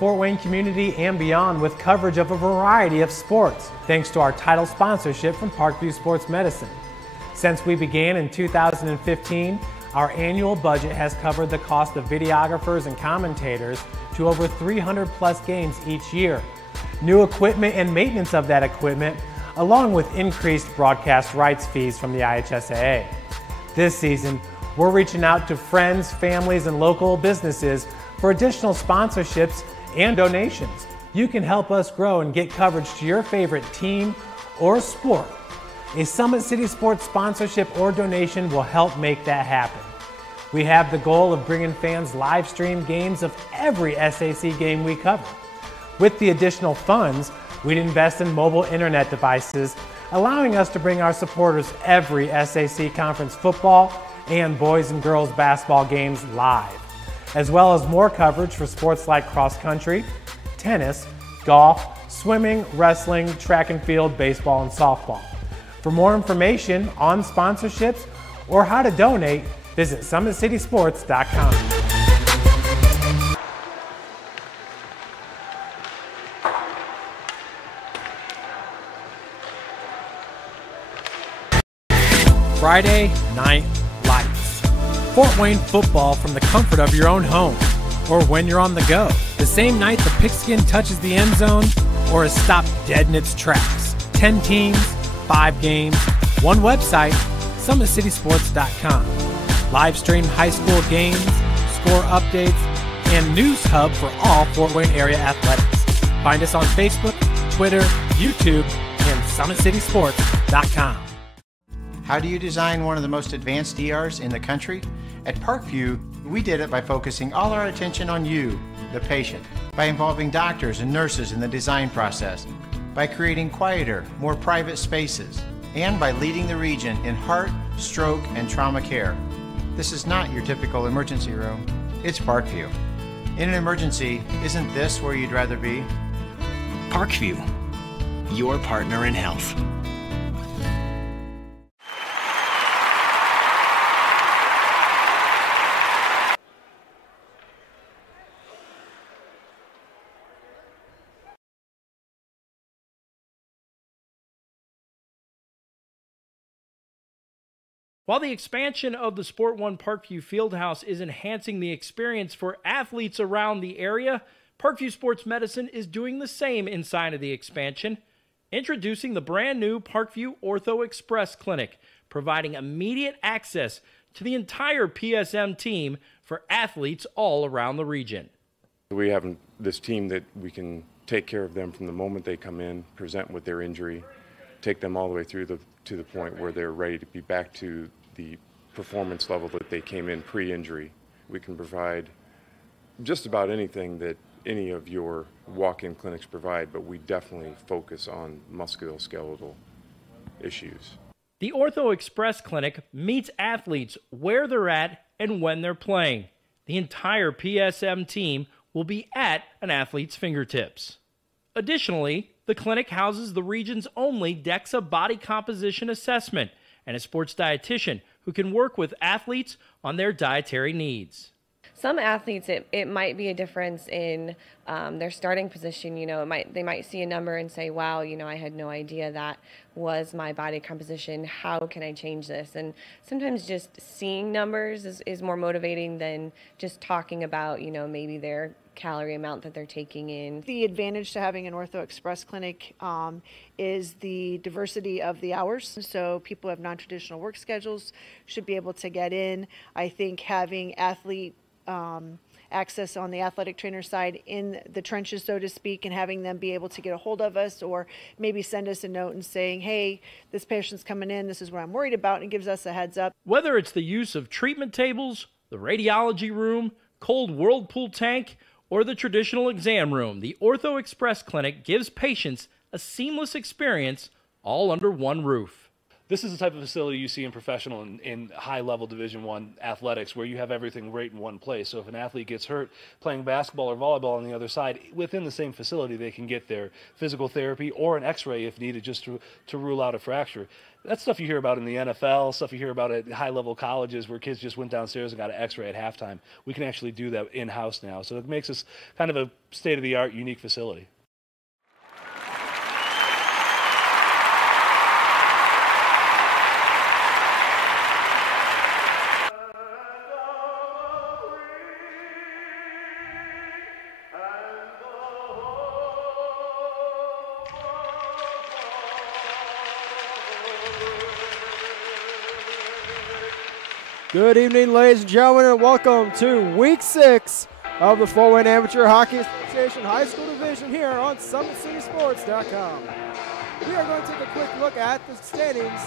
Fort Wayne community and beyond with coverage of a variety of sports, thanks to our title sponsorship from Parkview Sports Medicine. Since we began in 2015, our annual budget has covered the cost of videographers and commentators to over 300 plus games each year. New equipment and maintenance of that equipment, along with increased broadcast rights fees from the IHSAA. This season, we're reaching out to friends, families, and local businesses for additional sponsorships and donations. You can help us grow and get coverage to your favorite team or sport. A Summit City Sports sponsorship or donation will help make that happen. We have the goal of bringing fans live stream games of every SAC game we cover. With the additional funds, we'd invest in mobile internet devices, allowing us to bring our supporters every SAC conference football and boys and girls basketball games live, as well as more coverage for sports like cross country, tennis, golf, swimming, wrestling, track and field, baseball, and softball. For more information on sponsorships or how to donate, visit SummitCitySports.com. Friday Night Lights. Fort Wayne football from the comfort of your own home or when you're on the go. The same night the pigskin touches the end zone or is stopped dead in its tracks. 10 teams, 5 games, one website, SummitCitySports.com. Live stream high school games, score updates, and news hub for all Fort Wayne area athletics. Find us on Facebook, Twitter, YouTube, and SummitCitySports.com. How do you design one of the most advanced ERs in the country? At Parkview, we did it by focusing all our attention on you, the patient, by involving doctors and nurses in the design process, by creating quieter, more private spaces, and by leading the region in heart, stroke, and trauma care. This is not your typical emergency room. It's Parkview. In an emergency, isn't this where you'd rather be? Parkview, your partner in health. While the expansion of the Sport One Parkview Fieldhouse is enhancing the experience for athletes around the area, Parkview Sports Medicine is doing the same inside of the expansion, introducing the brand new Parkview Ortho Express Clinic, providing immediate access to the entire PSM team for athletes all around the region. We have this team that we can take care of them from the moment they come in, present with their injury, take them all the way through to the point where they're ready to be back to the performance level that they came in pre-injury. We can provide just about anything that any of your walk-in clinics provide, but we definitely focus on musculoskeletal issues. The Ortho Express Clinic meets athletes where they're at and when they're playing. The entire PSM team will be at an athlete's fingertips. Additionally, the clinic houses the region's only DEXA body composition assessment and a sports dietitian who can work with athletes on their dietary needs. Some athletes, it might be a difference in their starting position. You know, they might see a number and say, wow, you know, I had no idea that was my body composition. How can I change this? And sometimes just seeing numbers is more motivating than just talking about, you know, maybe their calorie amount that they're taking in. The advantage to having an Ortho Express clinic is the diversity of the hours. So people who have non-traditional work schedules should be able to get in. I think having athlete access on the athletic trainer side in the trenches, so to speak, and having them be able to get a hold of us or maybe send us a note and saying, hey, this patient's coming in, this is what I'm worried about, and it gives us a heads up. Whether it's the use of treatment tables, the radiology room, cold whirlpool tank, or the traditional exam room, the Ortho Express Clinic gives patients a seamless experience all under one roof. This is the type of facility you see in professional and in high-level Division I athletics, where you have everything right in one place. So if an athlete gets hurt playing basketball or volleyball on the other side, within the same facility, they can get their physical therapy or an x-ray if needed, just to rule out a fracture. That's stuff you hear about in the NFL, stuff you hear about at high-level colleges where kids just went downstairs and got an x-ray at halftime. We can actually do that in-house now. So it makes us kind of a state-of-the-art, unique facility. Good evening, ladies and gentlemen, and welcome to Week 6 of the Fort Wayne Amateur Hockey Association High School Division here on SummitCitySports.com. We are going to take a quick look at the standings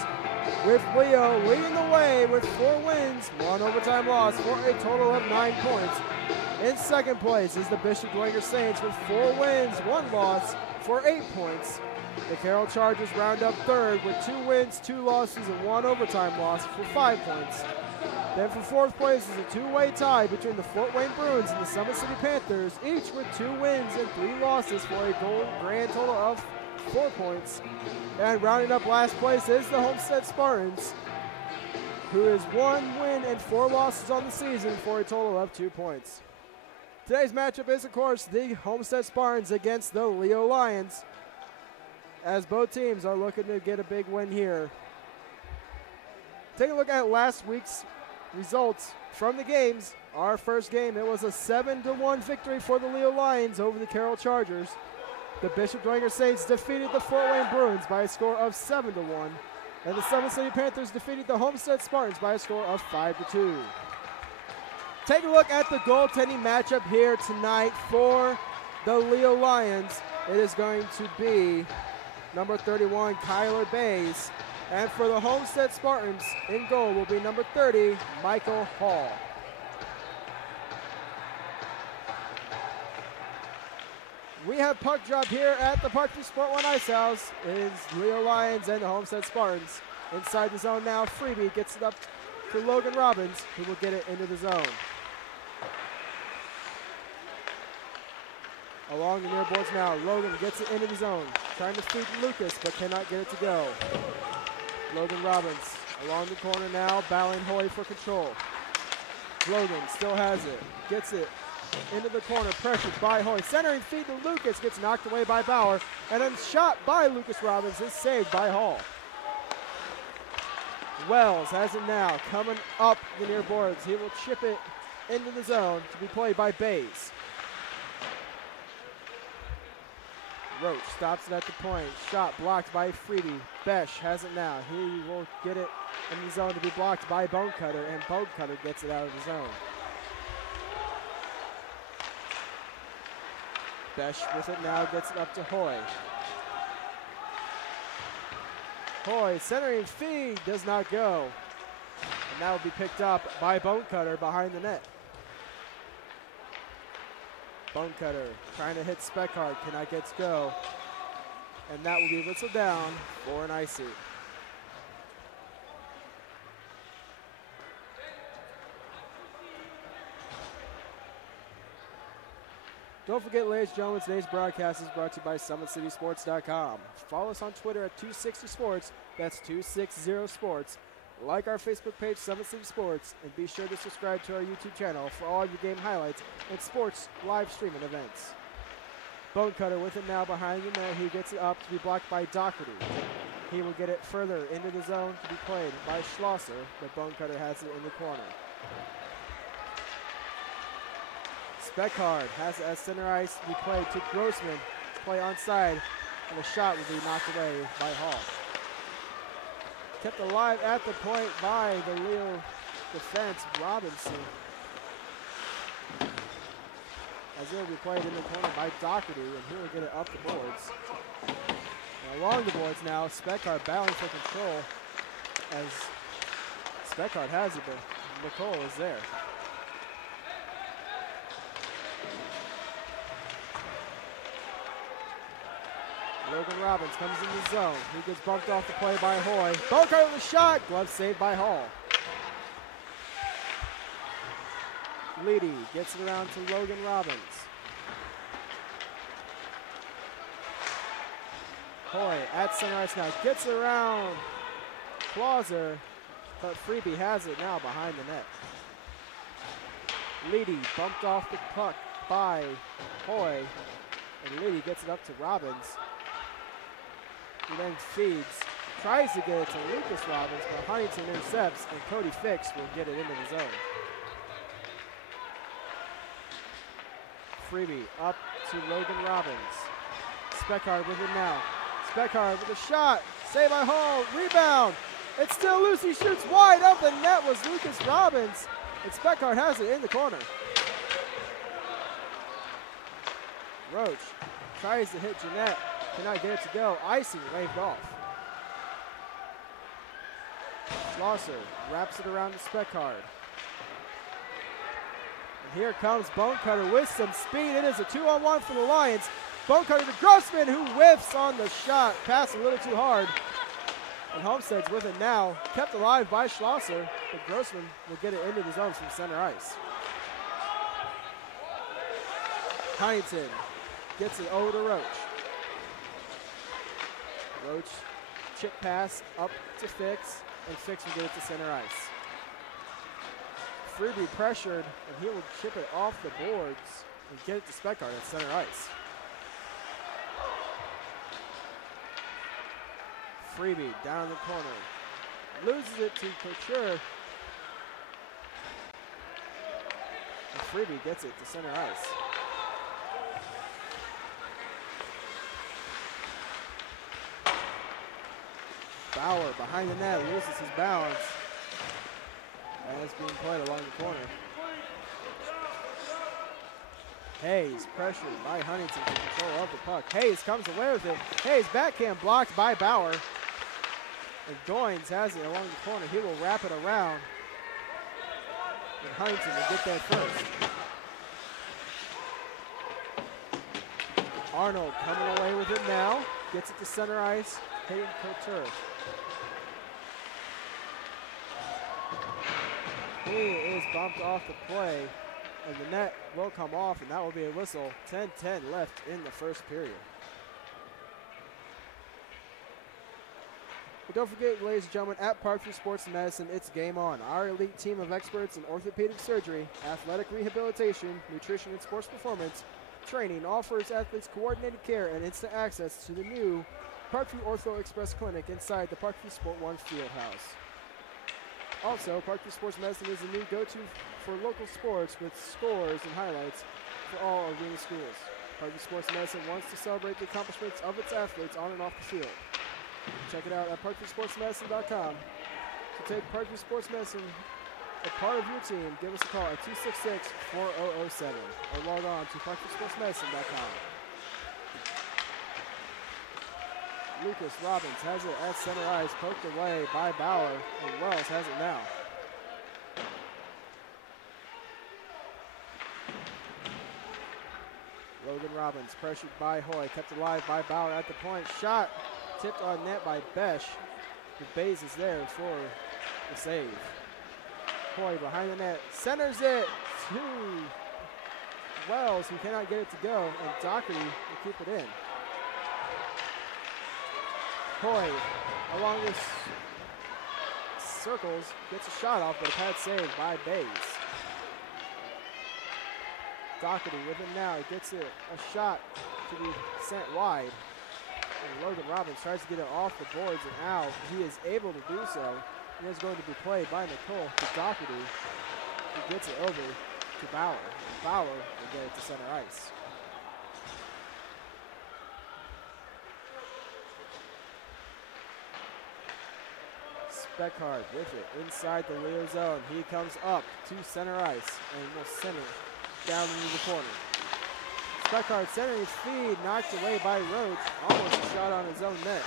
with Leo leading the way with 4 wins, 1 overtime loss for a total of 9 points. In second place is the Bishop Dwenger Saints with 4 wins, 1 loss for 8 points. The Carroll Chargers round up third with 2 wins, 2 losses, and 1 overtime loss for 5 points. Then for fourth place is a 2-way tie between the Fort Wayne Bruins and the Summit City Panthers, each with 2 wins and 3 losses for a grand total of 4 points. And rounding up last place is the Homestead Spartans, who is 1 win and 4 losses on the season for a total of 2 points. Today's matchup is, of course, the Homestead Spartans against the Leo Lions, as both teams are looking to get a big win here. Take a look at last week's results from the games. Our first game, it was a 7-1 victory for the Leo Lions over the Carroll Chargers. The Bishop Dwenger Saints defeated the Fort Wayne Bruins by a score of 7-1. And the Summit City Panthers defeated the Homestead Spartans by a score of 5-2. Take a look at the goaltending matchup here tonight for the Leo Lions. It is going to be number 31, Kyler Bays. And for the Homestead Spartans, in goal will be number 30, Michael Hall. We have puck drop here at the Parkview Sport 1 Ice House. It is Leo Lions and the Homestead Spartans. Inside the zone now, Freebie gets it up to Logan Robbins, who will get it into the zone. Along the near boards now, Logan gets it into the zone, trying to feed Lucas, but cannot get it to go. Logan Robbins along the corner now, battling Hoy for control. Logan still has it, gets it into the corner, pressured by Hoy. Centering feed to Lucas, gets knocked away by Bauer, and then shot by Lucas Robbins is saved by Hall. Wells has it now, coming up the near boards. He will chip it into the zone to be played by Bays. Roach stops it at the point. Shot blocked by Freedy. Besh has it now. He will get it in the zone to be blocked by Bonecutter, and Bonecutter gets it out of the zone. Besh with it now, gets it up to Hoy. Hoy centering feed does not go. And that will be picked up by Bonecutter behind the net. Bonecutter trying to hit Speckard, cannot get to go. And that will be whistled down for an icy. Don't forget, ladies and gentlemen, today's broadcast is brought to you by SummitCitySports.com. Follow us on Twitter at 260Sports, that's 260Sports. Like our Facebook page, Summit City Sports, and be sure to subscribe to our YouTube channel for all of your game highlights and sports live streaming events. Bonecutter with it now behind the net. He gets it up to be blocked by Doherty. He will get it further into the zone to be played by Schlosser, but Bonecutter has it in the corner. Speckard has it as center ice to be played to Grossman. Play onside, and the shot will be knocked away by Hall. Kept alive at the point by the Leo defense, Robinson. As it will be played in the corner by Doherty, and he will get it up the boards. And along the boards now, Speckard battling for control as Speckard has it, but Nicole is there. Logan Robbins comes in the zone. He gets bumped off the play by Hoy. Bonecutter with a shot. Glove saved by Hall. Leedy gets it around to Logan Robbins. Hoy at center ice now. Gets it around Clauser, but Freebie has it now behind the net. Leedy bumped off the puck by Hoy, and Leedy gets it up to Robbins. He then feeds, tries to get it to Lucas Robbins, but Huntington intercepts, and Cody Fix will get it into the zone. Freebie up to Logan Robbins. Speckhard with it now. Speckhard with a shot, saved by Hall, rebound. It's still loose, he shoots wide up the net was Lucas Robbins, and Speckhard has it in the corner. Roach tries to hit Jeanette, cannot get it to go. Icing waved off. Schlosser wraps it around to Speckhard. And here comes Bonecutter with some speed. It is a 2-on-1 for the Lions. Bonecutter to Grossman, who whiffs on the shot. Pass a little too hard. And Homestead's with it now. Kept alive by Schlosser, but Grossman will get it into the zone from center ice. Huntington gets it over to Roach. Roach chip pass up to Fix, and Fix will get it to center ice. Freebie pressured, and he will chip it off the boards and get it to Speckhard at center ice. Freebie down in the corner. Loses it to Couture. And Freebie gets it to center ice. Bauer behind the net loses his balance. And it's being played along the corner. Hayes pressured by Huntington for control of the puck. Hayes comes away with it. Hayes backhand blocked by Bauer. And Doynes has it along the corner. He will wrap it around. And Huntington will get there first. Arnold coming away with it now. Gets it to center ice. Hayden Couture. He is bumped off the play. And the net will come off, and that will be a whistle. 10-10 left in the first period. But don't forget, ladies and gentlemen, at Parkview Sports and Medicine, it's game on. Our elite team of experts in orthopedic surgery, athletic rehabilitation, nutrition, and sports performance training offers athletes coordinated care and instant access to the new Parkview Ortho Express Clinic inside the Parkview Sport One Fieldhouse. Also, Parkview Sports Medicine is the new go-to for local sports with scores and highlights for all arena schools. Parkview Sports Medicine wants to celebrate the accomplishments of its athletes on and off the field. Check it out at ParkviewSportsMedicine.com. To take Parkview Sports Medicine a part of your team, give us a call at 266-4007 or log on to ParkviewSportsMedicine.com. Lucas Robbins has it at center ice, poked away by Bauer, and Wells has it now. Logan Robbins pressured by Hoy, kept alive by Bauer at the point. Shot tipped on net by Besh. The base is there for the save. Hoy behind the net, centers it to Wells, who cannot get it to go, and Doherty will keep it in. Hoy, along the circles, gets a shot off, but a pad saved by Bays. Doherty with it now, gets it a shot to be sent wide. And Logan Robbins tries to get it off the boards, and now he is able to do so. It is going to be played by Nicole to Doherty, who gets it over to Bauer. Bauer will get it to center ice. Speckhard with it inside the Leo zone. He comes up to center ice and will send it down into the corner. Speckhard centering his feed, knocked away by Roach. Almost a shot on his own net.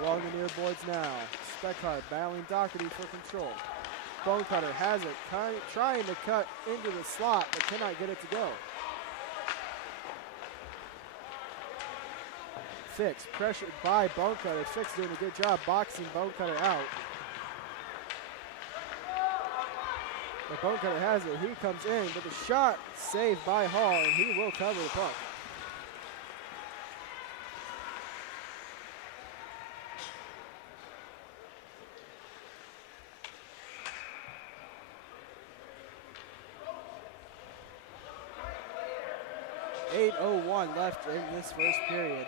Along the near boards now. Speckhard battling Doherty for control. Bonecutter has it, trying to cut into the slot, but cannot get it to go. Fix, pressured by Bonecutter. Fix doing a good job boxing Bonecutter out. But Bonecutter has it. He comes in, but the shot saved by Hall, and he will cover the puck. .8:01 left in this first period.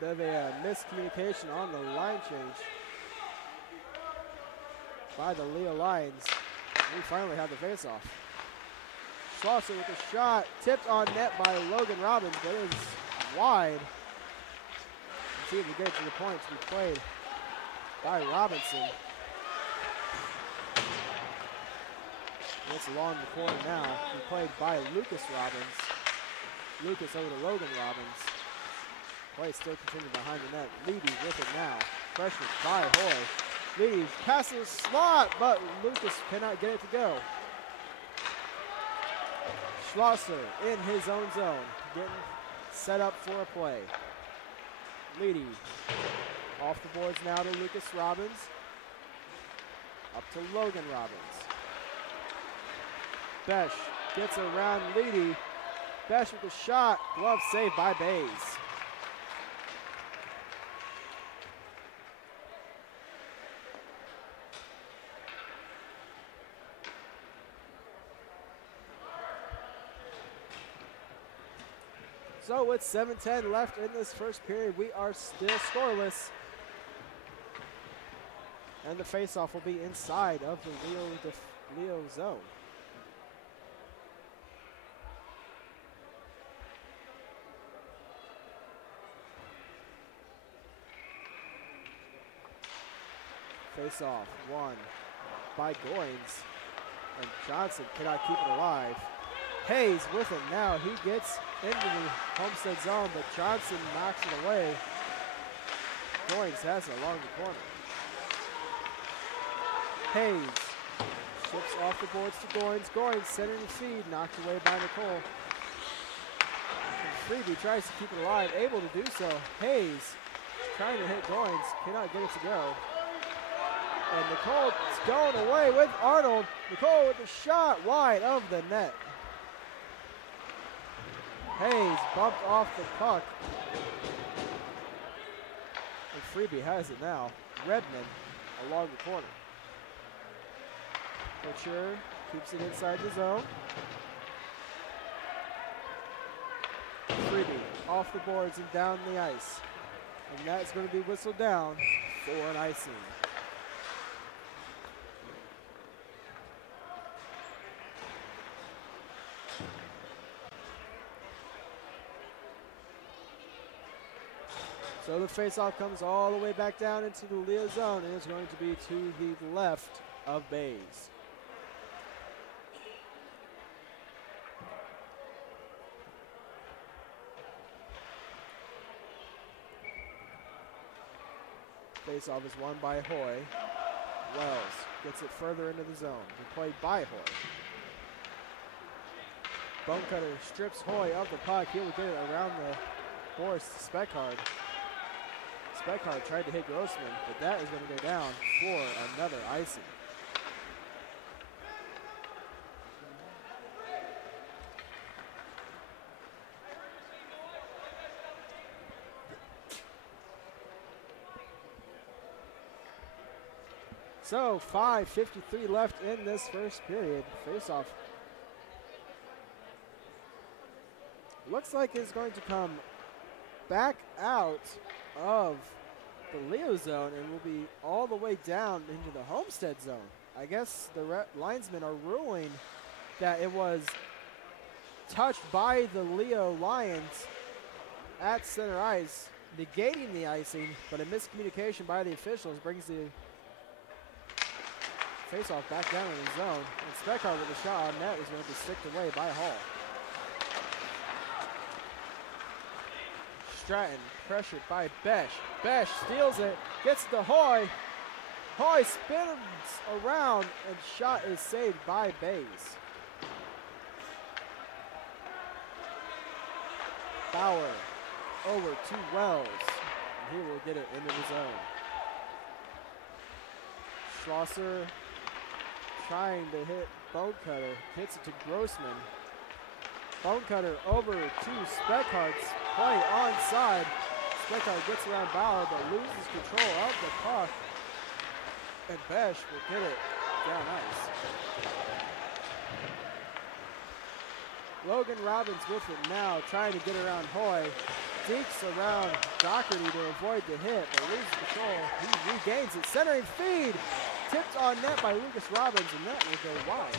There's a miscommunication on the line change by the Leo Lions. We finally have the face-off. Schlosser with a shot, tipped on net by Logan Robbins, but it is wide. Let's see if we get to the point to be played by Robinson. It's along the corner now. Be played by Lucas Robbins. Lucas over to Logan Robbins. Play still continuing behind the net. Leedy with it now. Pressured by Hoy. Leedy passes the slot, but Lucas cannot get it to go. Schlosser in his own zone, getting set up for a play. Leedy off the boards now to Lucas Robbins. Up to Logan Robbins. Besh gets around Leedy. Besh with the shot. Glove saved by Bays. So with 7:10 left in this first period, we are still scoreless. And the faceoff will be inside of the Leo zone. Faceoff won by Goins, and Johnson cannot keep it alive. Hayes with it now. He gets into the Homestead zone, but Johnson knocks it away. Goins has it along the corner. Hayes ships off the boards to Goins. Goins centering the feed, knocked away by Nicole. And Freebie tries to keep it alive, able to do so. Hayes trying to hit Goins, cannot get it to go. And Nicole is going away with Arnold. Nicole with the shot wide of the net. Hayes bumped off the puck. And Freebie has it now. Redmond along the corner. Butcher keeps it inside the zone. Freebie off the boards and down the ice. And that's going to be whistled down for an icing. So the faceoff comes all the way back down into the Leo zone, and it's going to be to the left of Bays. Faceoff is won by Hoy. Wells gets it further into the zone. And played by Hoy. Bonecutter strips Hoy of the puck. He will get it around the boards to Speckard. Speckard tried to hit Grossman, but that is going to go down for another icing. So 5:53 left in this first period. Faceoff looks like it's going to come back out of the Leo zone and will be all the way down into the Homestead zone. I guess the linesmen are ruling that it was touched by the Leo Lions at center ice, negating the icing, but a miscommunication by the officials brings the faceoff back down in the zone. And Speckard with a shot on net is going to be sticked away by Hall. Stratton pressured by Besh. Besh steals it, gets to Hoy. Hoy spins around and shot is saved by Bays. Bauer over to Wells. And he will get it into the zone. Schlosser trying to hit Bonecutter. Hits it to Grossman. Bonecutter over to Speckhart's play onside. Speckart gets around Bauer but loses control of the puck. And Besh will get it down ice. Logan Robbins with it now, trying to get around Hoy. Dinks around Doherty to avoid the hit, but loses control. He regains it. Centering feed. Tipped on net by Lucas Robbins, and that will go wide.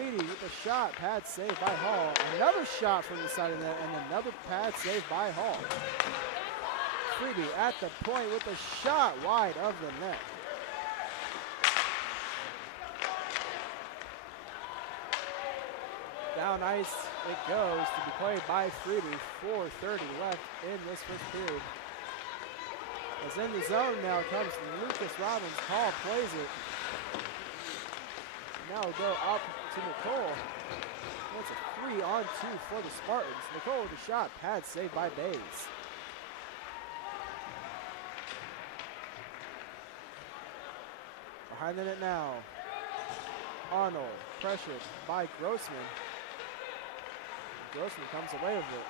Leedy with a shot. Pad saved by Hall. Another shot from the side of the net, and another pad saved by Hall. Freebie at the point with a shot wide of the net. Down ice it goes to be played by Freebie. 4:30 left in this first period. As in the zone now comes Lucas Robbins. Hall plays it. Now we'll go up to Nicole. That's a 3-on-2 for the Spartans. Nicole with a shot. Pad saved by Bays. Behind the net now. Arnold pressured by Grossman. Grossman comes away with it.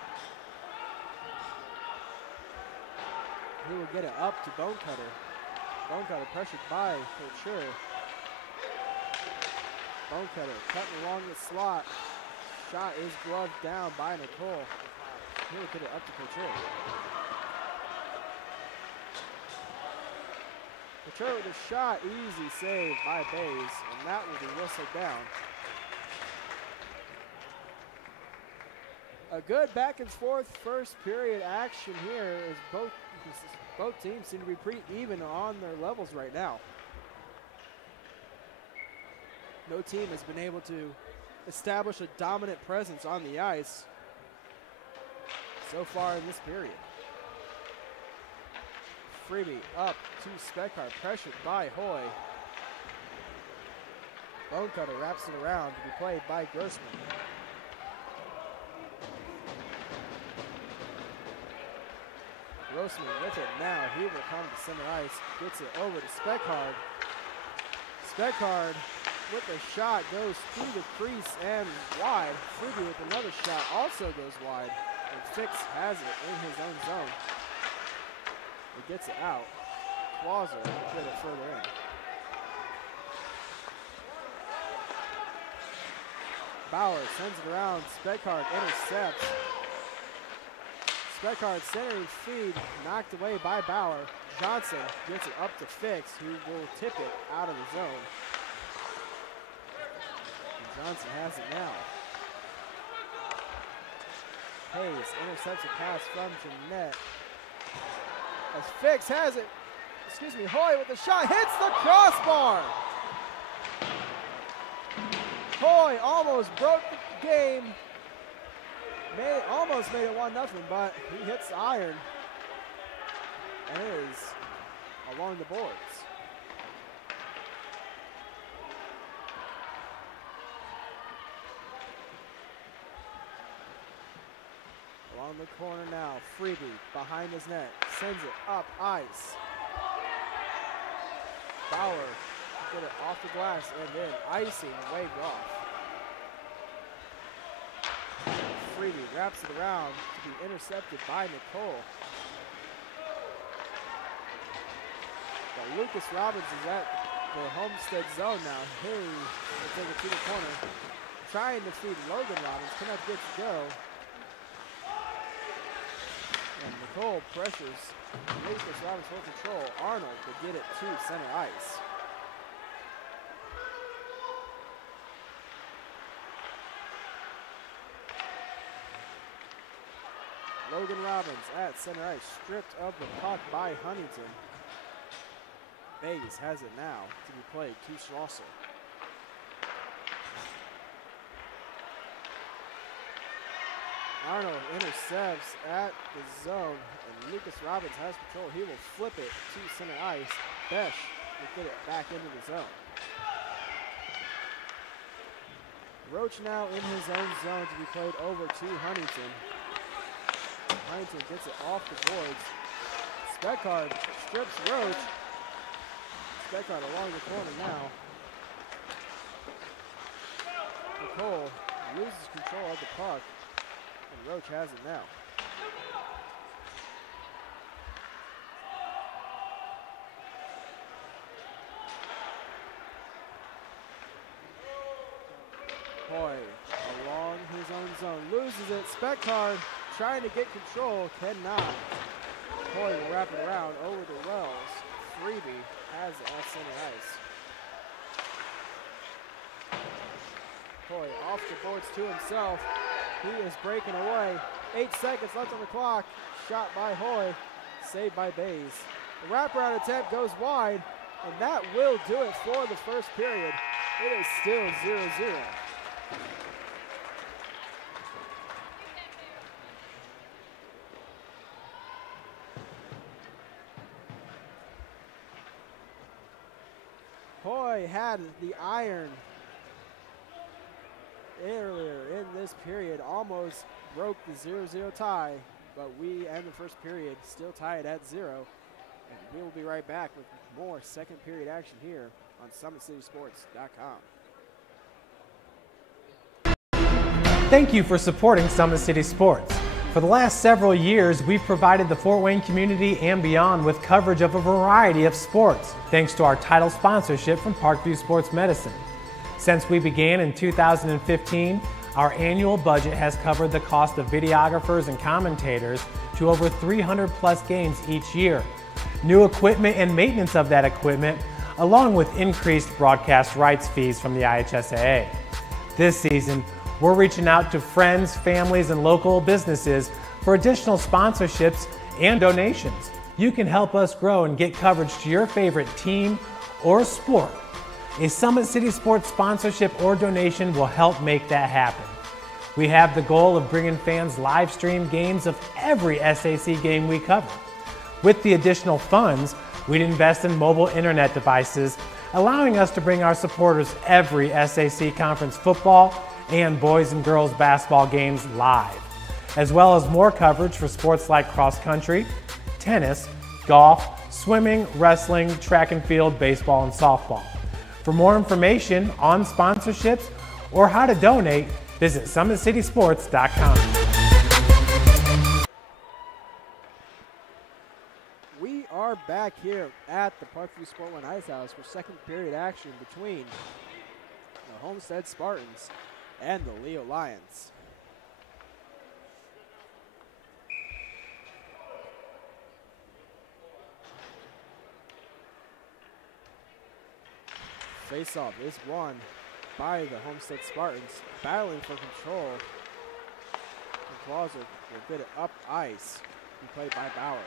He will get it up to Bonecutter. Bonecutter pressured by Couture. Bonecutter cutting along the slot. Shot is gloved down by Nicole. He will get it up to Couture. Couture with a shot, easy save by Bays, and that will be whistled down. A good back and forth first period action here as both teams seem to be pretty even on their levels right now. No team has been able to establish a dominant presence on the ice so far in this period. Freebie up to Speckart, pressured by Hoy. Bonecutter wraps it around to be played by Grossman. Grossman with it now. He will come to center ice. Gets it over to Speckard. Speckard with a shot goes through the crease and wide. Freebie with another shot also goes wide. And Fix has it in his own zone. He gets it out. Clauser will get it further in. Bauer sends it around. Speckard intercepts. Speckard centering feed knocked away by Bauer. Johnson gets it up to Fix, who will tip it out of the zone. And Johnson has it now. Hayes intercepts a pass from Jeanette. As Fix has it, Hoy with the shot, hits the crossbar! Hoy almost broke the game. Almost made it 1-0, but he hits the iron and is along the boards. Along the corner now, Freebie behind his net, sends it up ice. Bauer get it off the glass and then icing waved off. Freebie wraps it around to be intercepted by Nicole. But Lucas Robbins is at the Homestead zone now. He will take it to the corner. Trying to feed Logan Robbins. Cannot get to go. And Nicole pressures Lucas Robbins for control. Arnold will get it to center ice. Logan Robbins at center ice, stripped of the puck by Huntington. Bays has it now to be played to Schlosser. Arnold intercepts at the zone, and Lucas Robbins has control. He will flip it to center ice. Besh will get it back into the zone. Roach now in his own zone to be played over to Huntington. Huntington gets it off the boards. Speckard strips Roach. Speckard along the corner now. Nicole loses control of the puck, and Roach has it now. Hoy along his own zone, loses it. Speckard trying to get control, cannot. Hoy will wrap it around over to Wells. Freebie has it at center ice. Hoy off the boards to himself. He is breaking away. 8 seconds left on the clock. Shot by Hoy, saved by Bays. The wraparound attempt goes wide, and that will do it for the first period. It is still 0-0. Hoy had the iron earlier in this period, almost broke the 0-0 tie, but we end the first period still tied at 0. And we will be right back with more second period action here on SummitCitySports.com. Thank you for supporting Summit City Sports. For the last several years, we've provided the Fort Wayne community and beyond with coverage of a variety of sports, thanks to our title sponsorship from Parkview Sports Medicine. Since we began in 2015, our annual budget has covered the cost of videographers and commentators to over 300 plus games each year, new equipment and maintenance of that equipment, along with increased broadcast rights fees from the IHSAA. This season, we're reaching out to friends, families, and local businesses for additional sponsorships and donations. You can help us grow and get coverage to your favorite team or sport. A Summit City Sports sponsorship or donation will help make that happen. We have the goal of bringing fans live stream games of every SAC game we cover. With the additional funds, we'd invest in mobile internet devices, allowing us to bring our supporters every SAC conference football and boys and girls basketball games live, as well as more coverage for sports like cross country, tennis, golf, swimming, wrestling, track and field, baseball, and softball. For more information on sponsorships or how to donate, visit SummitCitySports.com. We are back here at the Parkview Sport One Ice House for second period action between the Homestead Spartans and the Leo Lions. Face-off is won by the Homestead Spartans, battling for control. And Clauser will get it up ice, be played by Bauer.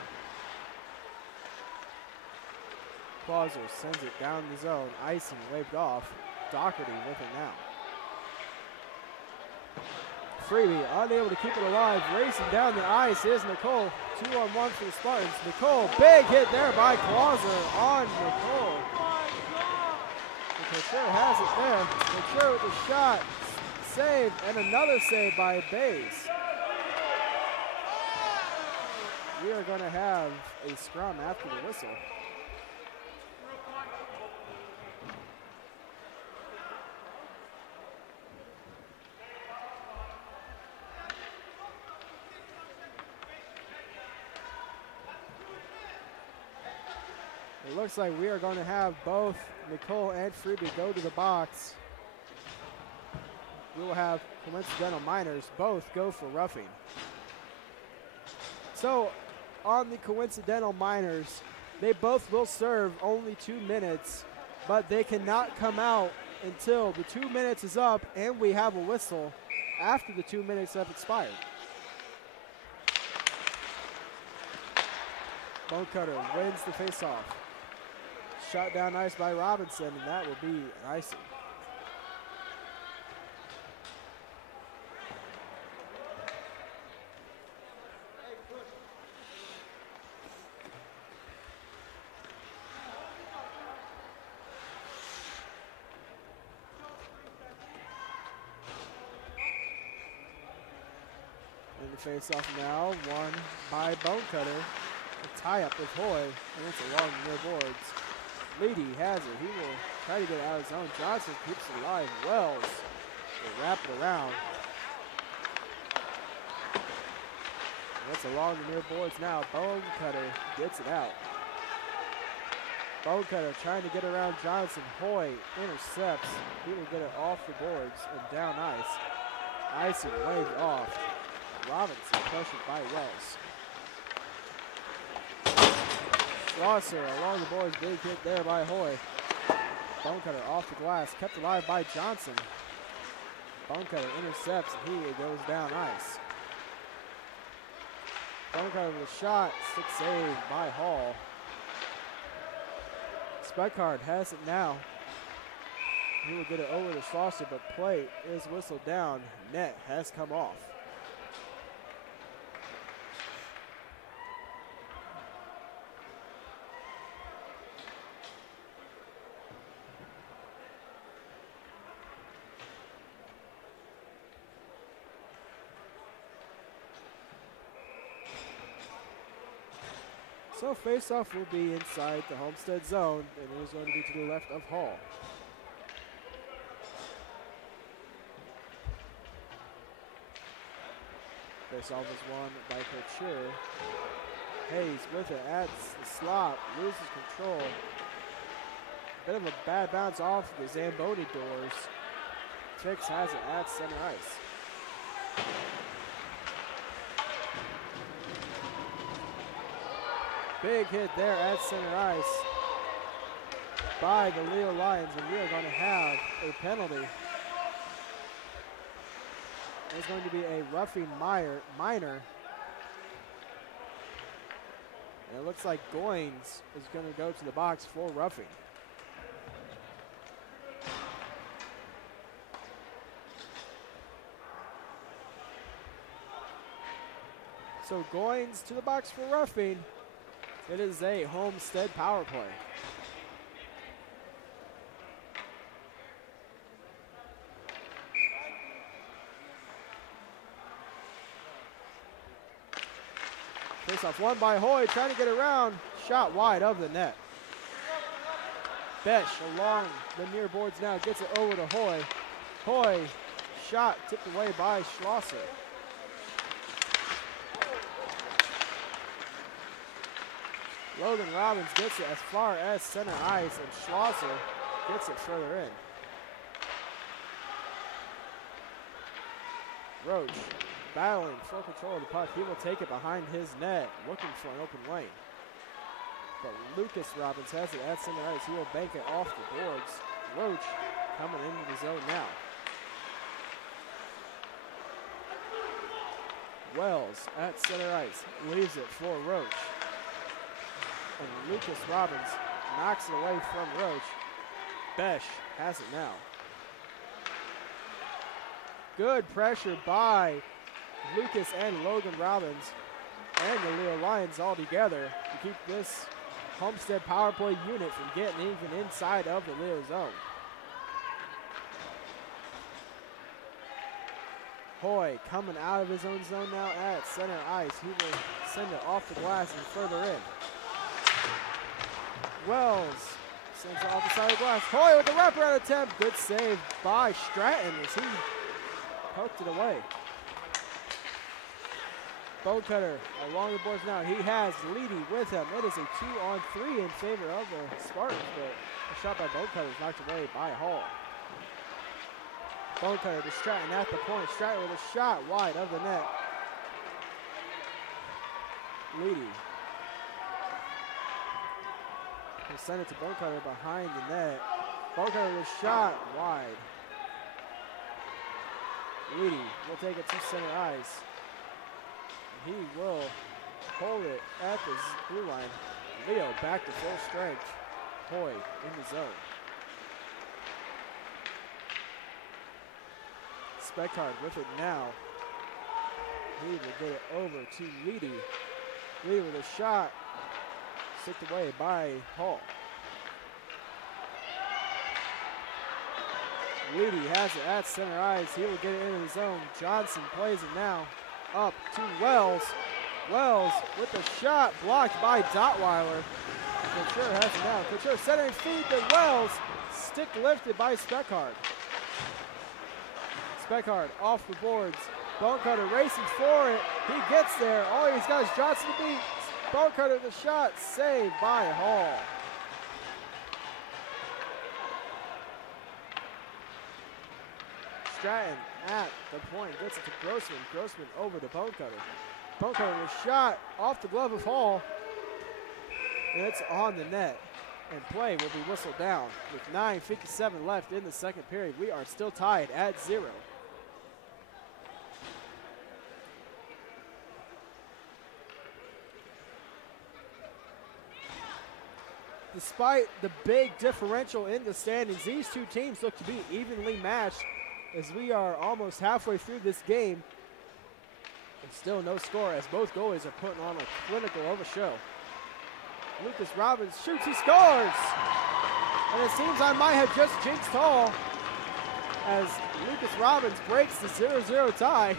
Clauser sends it down the zone, icing waved off. Doherty with it now. Freebie unable to keep it alive, racing down the ice is Nicole. 2-on-1 for the Spartans. Nicole, big hit there by Clauser on Nicole. Couture has it there. Couture with the shot, save, and another save by Bays. We are going to have a scrum after the whistle. It looks like we are going to have both Nicole and Freebie go to the box. We will have Coincidental Miners both go for roughing. So on the Coincidental Miners, they both will serve only 2 minutes, but they cannot come out until the 2 minutes is up and we have a whistle after the 2 minutes have expired. Bonecutter wins the faceoff. Shot down ice by Robinson, and that will be an icing. the face-off now, won by Bonecutter. A tie-up with Hoy, and it's along the near boards. Leedy has it. He will try to get out of his zone. Johnson keeps it alive. Wells will wrap it around. And it's along the near boards now. Bonecutter gets it out. Bonecutter trying to get around Johnson. Hoy intercepts. He will get it off the boards and down ice. Icing waved off. Robinson pressured by Wells. Schlosser along the boards, big hit there by Hoy. Bonecutter off the glass, kept alive by Johnson. Bonecutter intercepts, and he goes down ice. Bonecutter with a shot, stick save by Hall. Speckard has it now. He will get it over to Schlosser, but play is whistled down. Net has come off. So face-off will be inside the Homestead zone, and it is going to be to the left of Hall. Face-off is won by Couture. Hayes with it at the slot, loses control. Bit of a bad bounce off the Zamboni doors. Tix has it at center ice. Big hit there at center ice by the Leo Lions, and we are going to have a penalty. There's going to be a roughing minor. And it looks like Goins is going to go to the box for roughing. So Goins to the box for roughing. It is a Homestead power play. Face-off won by Hoy, trying to get around. Shot wide of the net. Besh along the near boards now, gets it over to Hoy. Hoy, shot tipped away by Schlosser. Logan Robbins gets it as far as center ice, and Schlosser gets it further in. Roach battling for control of the puck. He will take it behind his net, looking for an open lane. But Lucas Robbins has it at center ice. He will bank it off the boards. Roach coming into the zone now. Wells at center ice, leaves it for Roach. And Lucas Robbins knocks it away from Roach. Besh has it now. Good pressure by Lucas and Logan Robbins and the Leo Lions all together to keep this Homestead power play unit from getting even inside of the Leo zone. Hoy coming out of his own zone now at center ice. He will send it off the glass and further in. Wells sends it off the side of the glass. Hoy with the wraparound attempt. Good save by Stratton as he poked it away. Bonecutter along the boards now. He has Leedy with him. It is a 2-on-3 in favor of the Spartans, but a shot by Bonecutter is knocked away by Hall. Bonecutter to Stratton at the point. Stratton with a shot wide of the net. Leedy. He'll send it to Bonecutter behind the net. Bonecutter with a shot wide. Leedy will take it to center ice. He will hold it at the blue line. Leo back to full strength. Hoy in the zone. Speckard with it now. He will get it over to Leedy. Leedy with a shot. Sicked away by Hall. Leedy has it at center ice. He will get it into the zone. Johnson plays it now. up to Wells. Wells with the shot blocked by Dotweiler. Couture has it now. Couture centering feed to Wells. Stick lifted by Speckard. Speckard off the boards. Bonecutter racing for it. He gets there. All he's got is Johnson to beat. Bonecutter the shot saved by Hall. Stratton at the point. Gets it to Grossman. Grossman over to Bonecutter. Bonecutter the shot off the glove of Hall. And it's on the net. And play will be whistled down. With 9:57 left in the second period, we are still tied at 0. Despite the big differential in the standings, these two teams look to be evenly matched as we are almost halfway through this game. And still no score as both goalies are putting on a clinical of a show. Lucas Robbins shoots, he scores! And it seems I might have just jinxed Hall as Lucas Robbins breaks the 0-0 tie.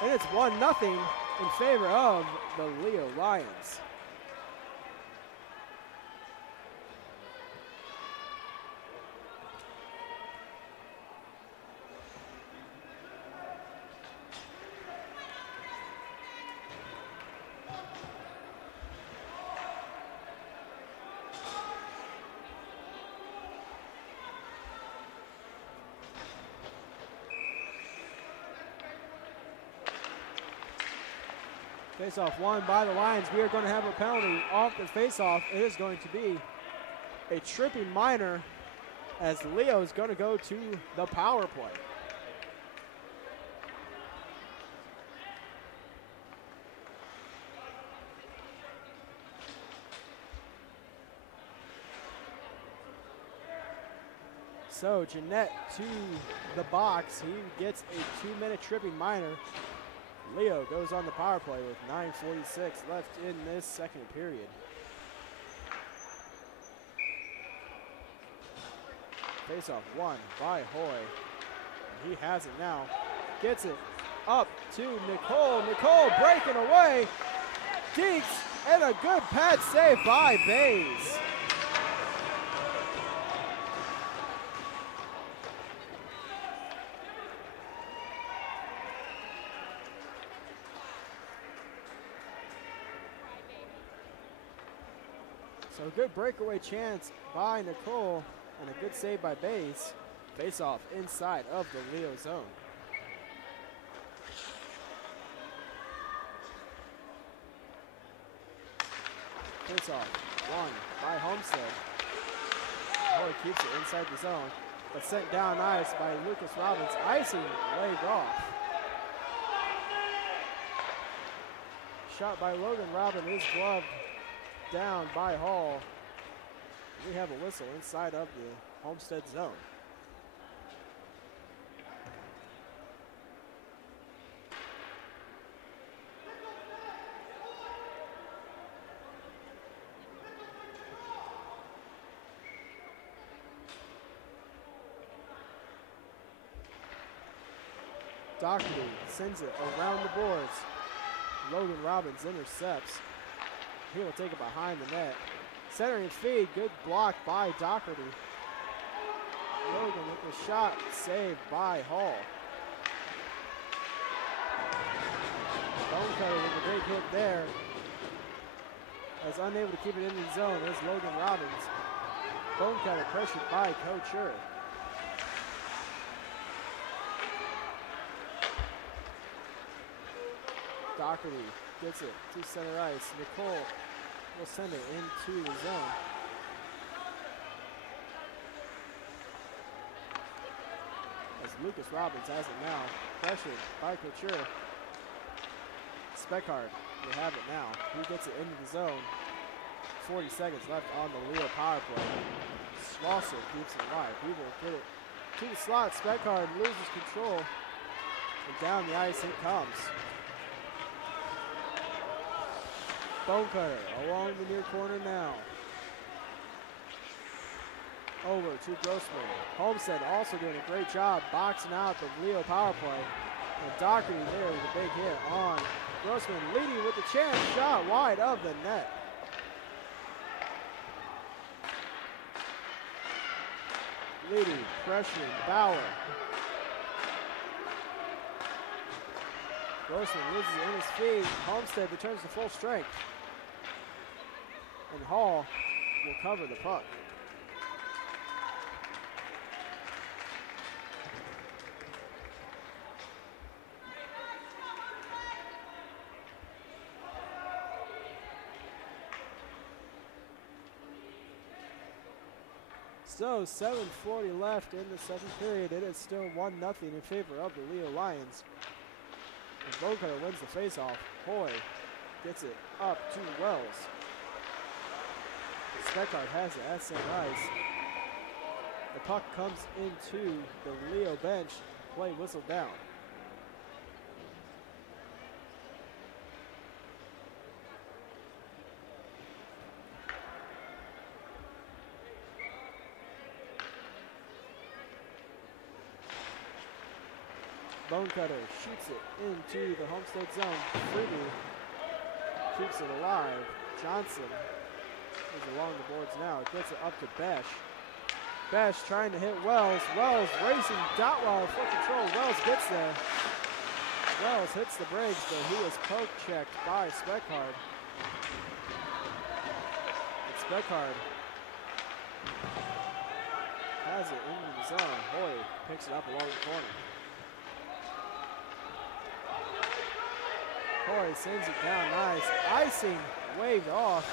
And it's 1-0 in favor of the Leo Lions. Face-off won by the Lions. We are going to have a penalty off the face-off. It is going to be a tripping minor as Leo is going to go to the power play. So Jeanette to the box. He gets a 2-minute tripping minor. Leo goes on the power play with 9:46 left in this second period. Face-off won by Hoy. He has it now. Gets it up to Nicole. Nicole breaking away. Deeks and a good pad save by Bays. So a good breakaway chance by Nicole and a good save by Bays. Face off inside of the Leo zone. Face off won by Homestead. Hoy keeps it inside the zone, but sent down ice by Lucas Robbins. Icing laid off. Shot by Logan Robin is gloved down by Hall. We have a whistle inside of the Homestead zone. Doherty sends it around the boards. Logan Robbins intercepts. He will take it behind the net. Centering feed, good block by Doherty. Logan with the shot, saved by Hall. Bonecutter with a big hit there. As unable to keep it in the zone is Logan Robbins. Bonecutter pressured by Couture. Doherty gets it to center ice. Nicole will send it into the zone. As Lucas Robbins has it now. Pressured by Couture. Speckard will have it now. He gets it into the zone. 40 seconds left on the Leo power play. Schlosser keeps it alive. He will get it to the slot. Speckard loses control. And down the ice it comes. Bonecutter along the near corner now. Over to Grossman. Homestead also doing a great job boxing out the Leo power play. And Doherty there with a big hit on Grossman, leading with the chance shot wide of the net. Leading, pressuring, Bauer. Grossman loses it in his feet. Homestead returns to full strength. And Hall will cover the puck. So 7:40 left in the second period. It is still 1-0 in favor of the Leo Lions. And Bocutter wins the faceoff. Hoy gets it up to Wells. Speckard has it at center ice. The puck comes into the Leo bench. Play whistled down. Bonecutter shoots it into the Homestead zone. Freebie keeps it alive. Johnson is along the boards now. Gets it up to Besh. Besh trying to hit Wells. Wells racing Dotweiler for control. Wells gets there. Wells hits the brakes, but he is poke checked by Speckard. Speckard has it into the zone. Hoy picks it up along the corner. Hoy sends it down nice. Icing waved off.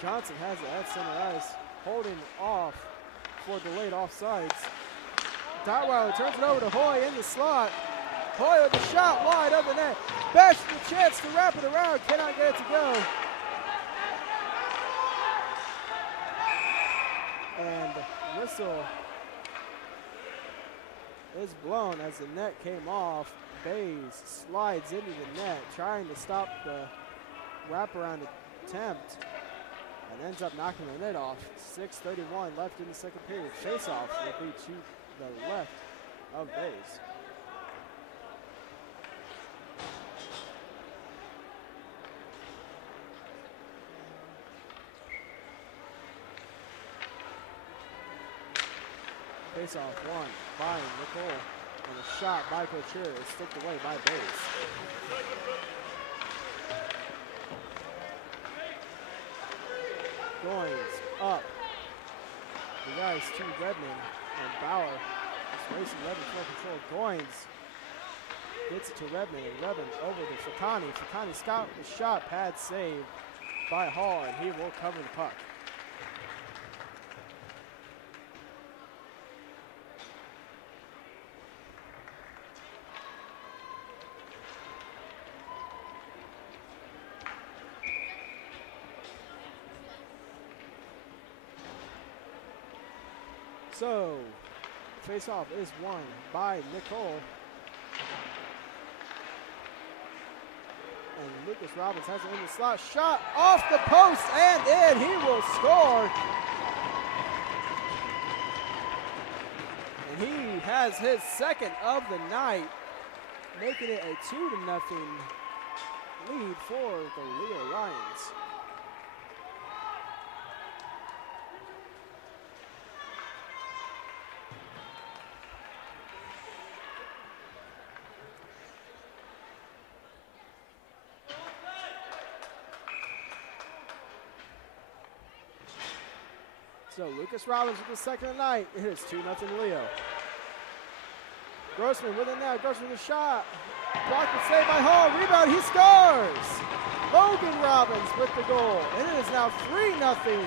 Johnson has it at center ice, holding off for delayed offsides. Dotweiler turns it over to Hoy in the slot. Hoy with the shot wide of the net. Besh with a chance to wrap it around, cannot get it to go. And the whistle is blown as the net came off. Bays slides into the net, trying to stop the wraparound attempt, and ends up knocking the net off. 6:31 left in the second period. Face-off will be to the left of Bays. Face-off won by Nicole. And a shot by Couture is stripped away by Bays. Goins up. The guys to Redmond, and Bauer is racing Redmond for control. Goins gets it to Redmond, and Redmond over to Fakani. Fakani stopped the shot, pad saved by Hall, and he will cover the puck. So, face-off is won by Nicole. And Lucas Robbins has it in the slot. Shot off the post and in. He will score. And he has his second of the night, making it a 2-0 lead for the Leo Lions. So Lucas Robbins with the second of the night. It is 2-0 Leo. Grossman with it now. Grossman with a shot. Blocked and saved by Hall. Rebound. He scores. Logan Robbins with the goal. And it is now 3-0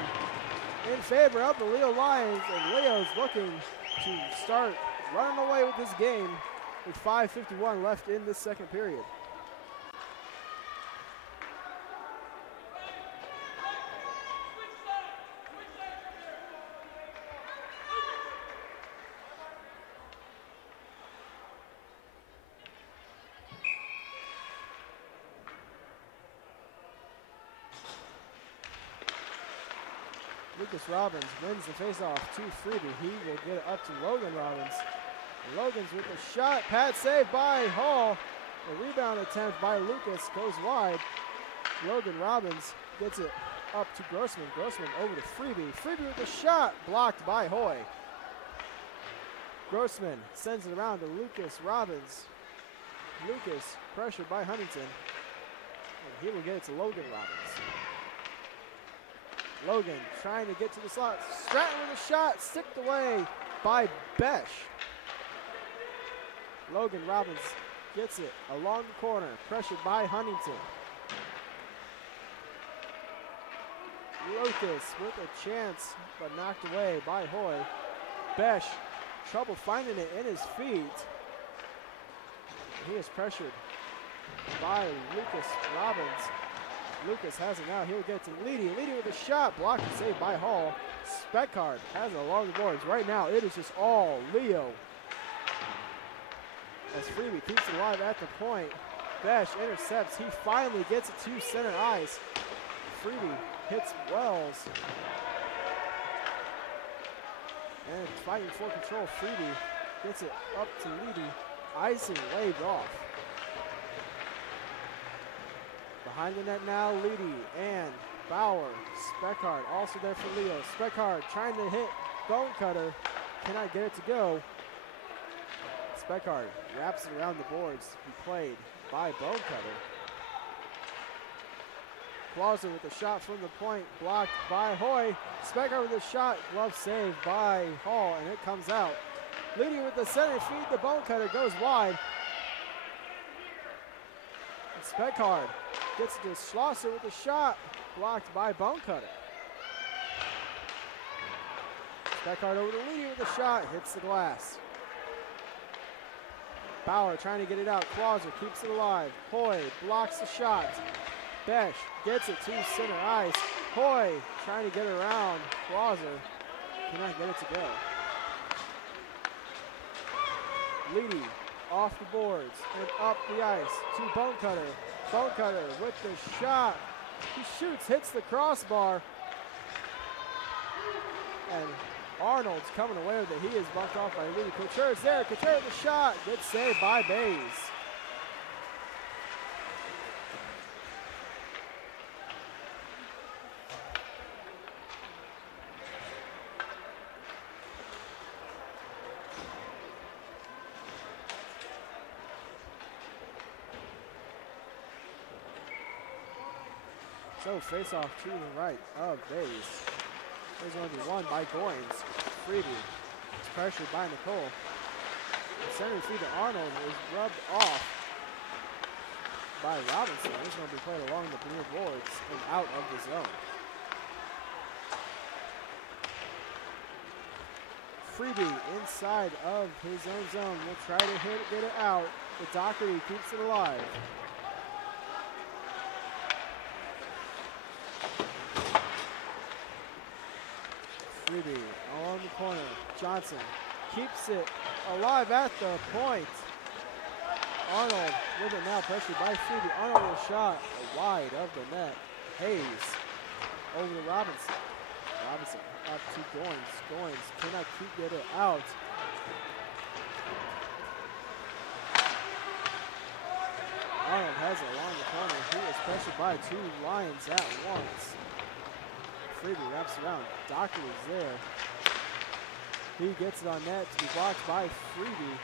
in favor of the Leo Lions. And Leo's looking to start running away with this game with 5:51 left in the second period. Lucas Robbins wins the faceoff to Freebie. He will get it up to Logan Robbins. Logan's with a shot. Pad save by Hall. A rebound attempt by Lucas goes wide. Logan Robbins gets it up to Grossman. Grossman over to Freebie. Freebie with a shot blocked by Hoy. Grossman sends it around to Lucas Robbins. Lucas pressured by Huntington. And he will get it to Logan Robbins. Logan trying to get to the slot. Stratton with a shot, sticked away by Besh. Logan Robbins gets it along the corner, pressured by Huntington. Lucas with a chance, but knocked away by Hoy. Besh, trouble finding it in his feet. He is pressured by Lucas Robbins. Lucas has it now. He'll get to Leedy. Leedy with a shot. Blocked and saved by Hall. Speckard has it along the boards. Right now, it is just all Leo. As Freebie keeps it alive at the point. Besh intercepts. He finally gets it to center ice. Freebie hits Wells. And fighting for control. Freebie gets it up to Leedy. Icing waved off. Behind the net now, Leedy and Bauer. Speckard also there for Leo. Speckard trying to hit Bone Cutter. Cannot get it to go. Speckard wraps it around the boards to be played by Bone Cutter. Clauser with a shot from the point, blocked by Hoy. Speckard with a shot, glove saved by Hall, and it comes out. Leedy with the center feed, the Bone Cutter goes wide. And Speckard gets it to Schlosser with a shot, blocked by Bone Cutter. Speckard over to Leedy with a shot, hits the glass. Bauer trying to get it out. Clauser keeps it alive. Hoy blocks the shot. Besh gets it to center ice. Hoy trying to get around. Clauser cannot get it to go. Leedy off the boards and up the ice to Bone Cutter. Bone Cutter with the shot. He shoots, hits the crossbar. And Arnold's coming away with it. He is bumped off by Leedy. Couture is there. Couture with the shot. Good save by Bays. So face off to the right of Bays. There's going to be one by Goins. Freebie is pressured by Nicole. The center feed to Arnold is rubbed off by Robinson. He's going to be played along the near boards and out of the zone. Freebie inside of his own zone will try to get it out, but Doherty keeps it alive. Freebie along the corner. Johnson keeps it alive at the point. Arnold with it now, pressured by Freebie. Arnold with a shot wide of the net. Hayes over to Robinson. Robinson up to Goins. Goins cannot get it out. Arnold has it along the corner. He is pressured by two Lions at once. Freebie wraps around. Doherty is there. He gets it on net to be blocked by Freebie.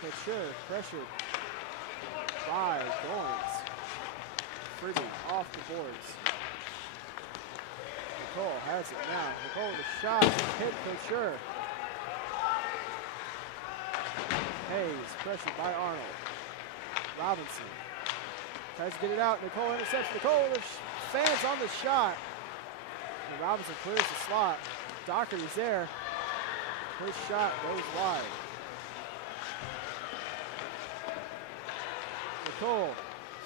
Couture pressured by Goins. Freebie off the boards. Nicole has it now. Nicole with a shot. Hit Couture. Hayes pressured by Arnold. Robinson tries to get it out. Nicole intercepts. Nicole with fans on the shot. And Robinson clears the slot. Doherty's there. His shot goes wide. Nicole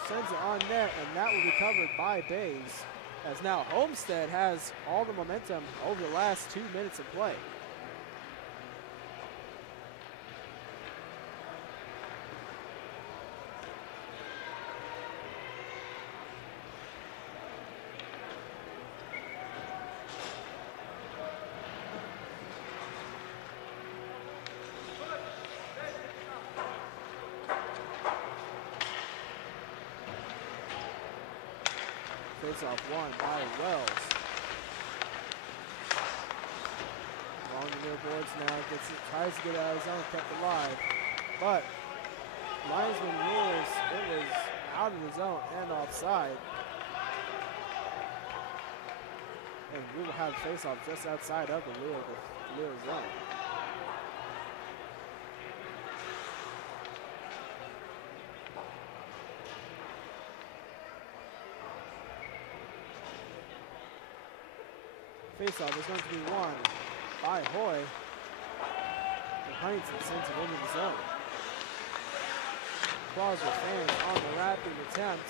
sends it on net, and that will be covered by Bays. As now Homestead has all the momentum over the last 2 minutes of play. Face-off won by Wells. Along the near boards now, tries to get out of his zone, kept alive. But linesman rules it was out of the zone and offside. And we will have face-off just outside of the Leo zone. Face-off is going to be won by Hoy. And Huntington sends it into the zone. Clauser fans on the wrapping attempt.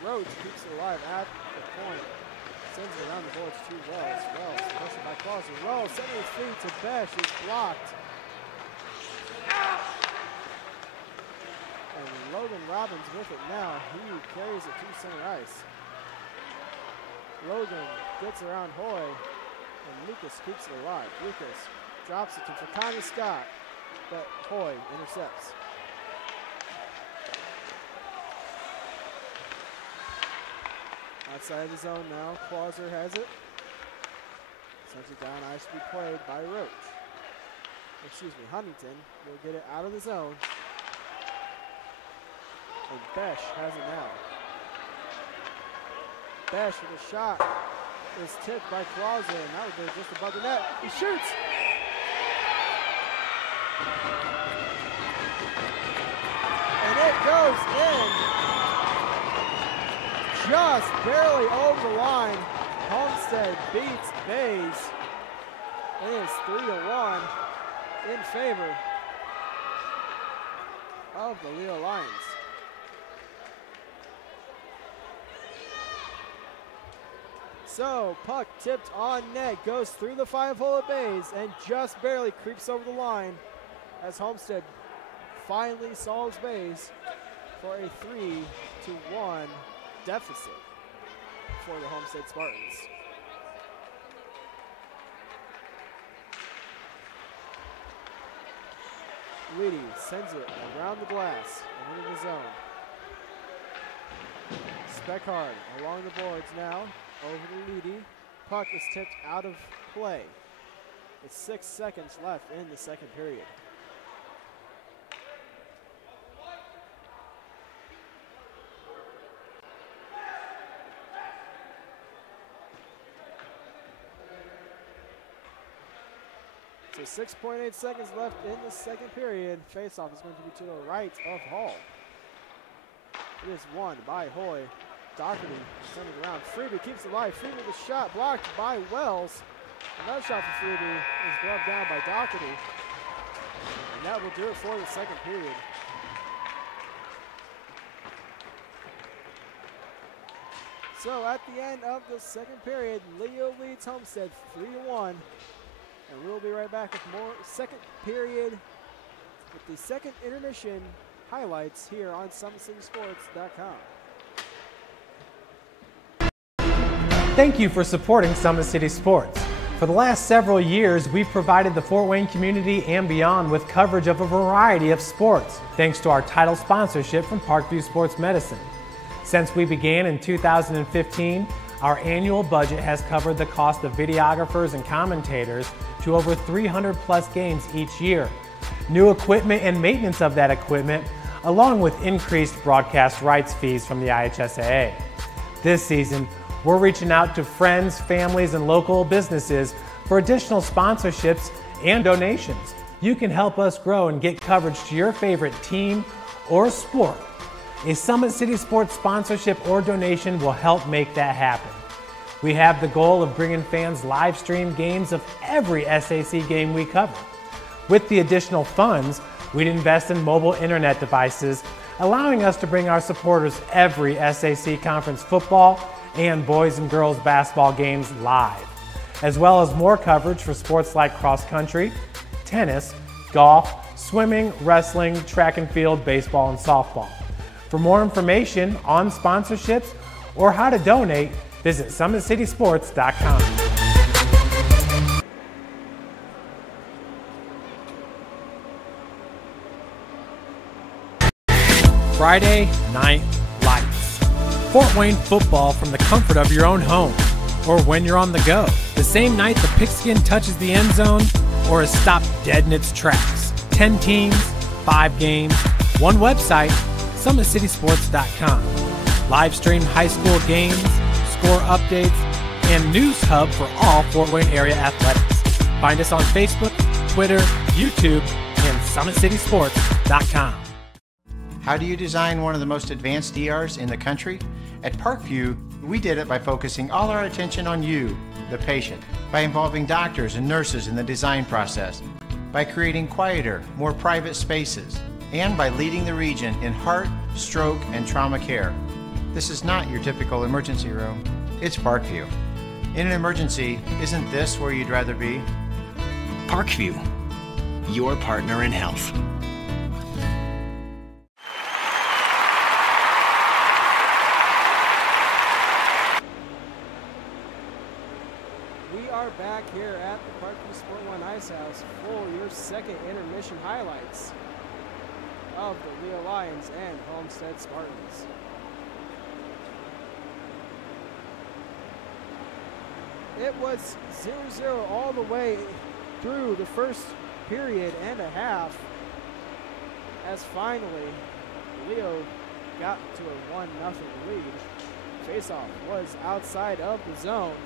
Roach keeps it alive at the point. Sends it around the boards to Wells. Wells pressure by Clauser. Wells sending his feet to Besh. Is blocked. And Logan Robbins with it now. He carries it to center ice. Logan gets around Hoy. And Lucas keeps it alive. Lucas drops it to Fakani Scott, but Hoy intercepts. Outside the zone now, Clauser has it. Sends it down, ice to be played by Roach. Excuse me, Huntington will get it out of the zone. And Besh has it now. Besh with a shot. Is tipped by Clauser, and that would be just above the net. He shoots! And it goes in. Just barely over the line. Homestead beats Bays. It is 3-1 in favor of the Leo Lions. So, puck tipped on net, goes through the 5-hole at Bays, and just barely creeps over the line as Homestead finally solves Bays for a 3-1 deficit for the Homestead Spartans. Leedy sends it around the glass and into the zone. Speckhard along the boards now. Over to Leedy. Puck is tipped out of play. It's 6 seconds left in the second period. So 6.8 seconds left in the second period. Faceoff is going to be to the right of Hall. It is won by Hoy. Doherty sending around. Freeby keeps it alive. Freeby with a shot blocked by Wells. Another shot for Freeby is gloved down by Doherty. And that will do it for the second period. So at the end of the second period, Leo leads Homestead 3-1. And we'll be right back with more second period with the second intermission highlights here on SummitCitySports.com. Thank you for supporting Summit City Sports. For the last several years, we've provided the Fort Wayne community and beyond with coverage of a variety of sports, thanks to our title sponsorship from Parkview Sports Medicine. Since we began in 2015, our annual budget has covered the cost of videographers and commentators to over 300 plus games each year. New equipment and maintenance of that equipment, along with increased broadcast rights fees from the IHSAA. This season, we're reaching out to friends, families, and local businesses for additional sponsorships and donations. You can help us grow and get coverage to your favorite team or sport. A Summit City Sports sponsorship or donation will help make that happen. We have the goal of bringing fans live stream games of every SAC game we cover. With the additional funds, we'd invest in mobile internet devices, allowing us to bring our supporters every SAC conference football and boys and girls basketball games live, as well as more coverage for sports like cross country, tennis, golf, swimming, wrestling, track and field, baseball, and softball. For more information on sponsorships or how to donate, visit SummitCitySports.com. Friday Night Lights. Fort Wayne football from the comfort of your own home, or when you're on the go, the same night the pigskin touches the end zone, or is stopped dead in its tracks. 10 teams, 5 games, one website, SummitCitySports.com. Live stream high school games, score updates, and news hub for all Fort Wayne area athletics. Find us on Facebook, Twitter, YouTube, and SummitCitySports.com. How do you design one of the most advanced ERs in the country? At Parkview, we did it by focusing all our attention on you, the patient, by involving doctors and nurses in the design process, by creating quieter, more private spaces, and by leading the region in heart, stroke, and trauma care. This is not your typical emergency room. It's Parkview. In an emergency, isn't this where you'd rather be? Parkview, your partner in health. We are back here at the Parkview Sport One Ice House for your second intermission highlights of the Leo Lions and Homestead Spartans. It was 0-0 all the way through the first period and a half, as finally Leo got to a 1-0 lead. Faceoff was outside of the zone.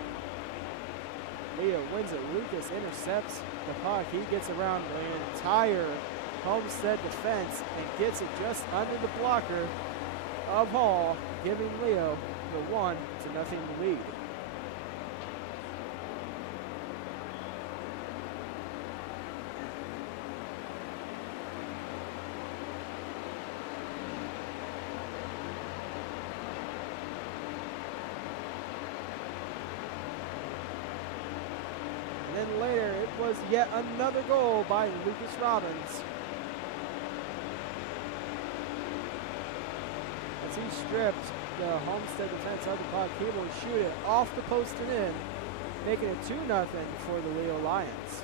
Leo wins it. Lucas intercepts the puck. He gets around the entire Homestead defense and gets it just under the blocker of Hall, giving Leo the 1-0 lead. Then later, it was yet another goal by Lucas Robbins, as he stripped the Homestead defense of the puck. He will shoot it off the post and in, making it 2-0 for the Leo Lions.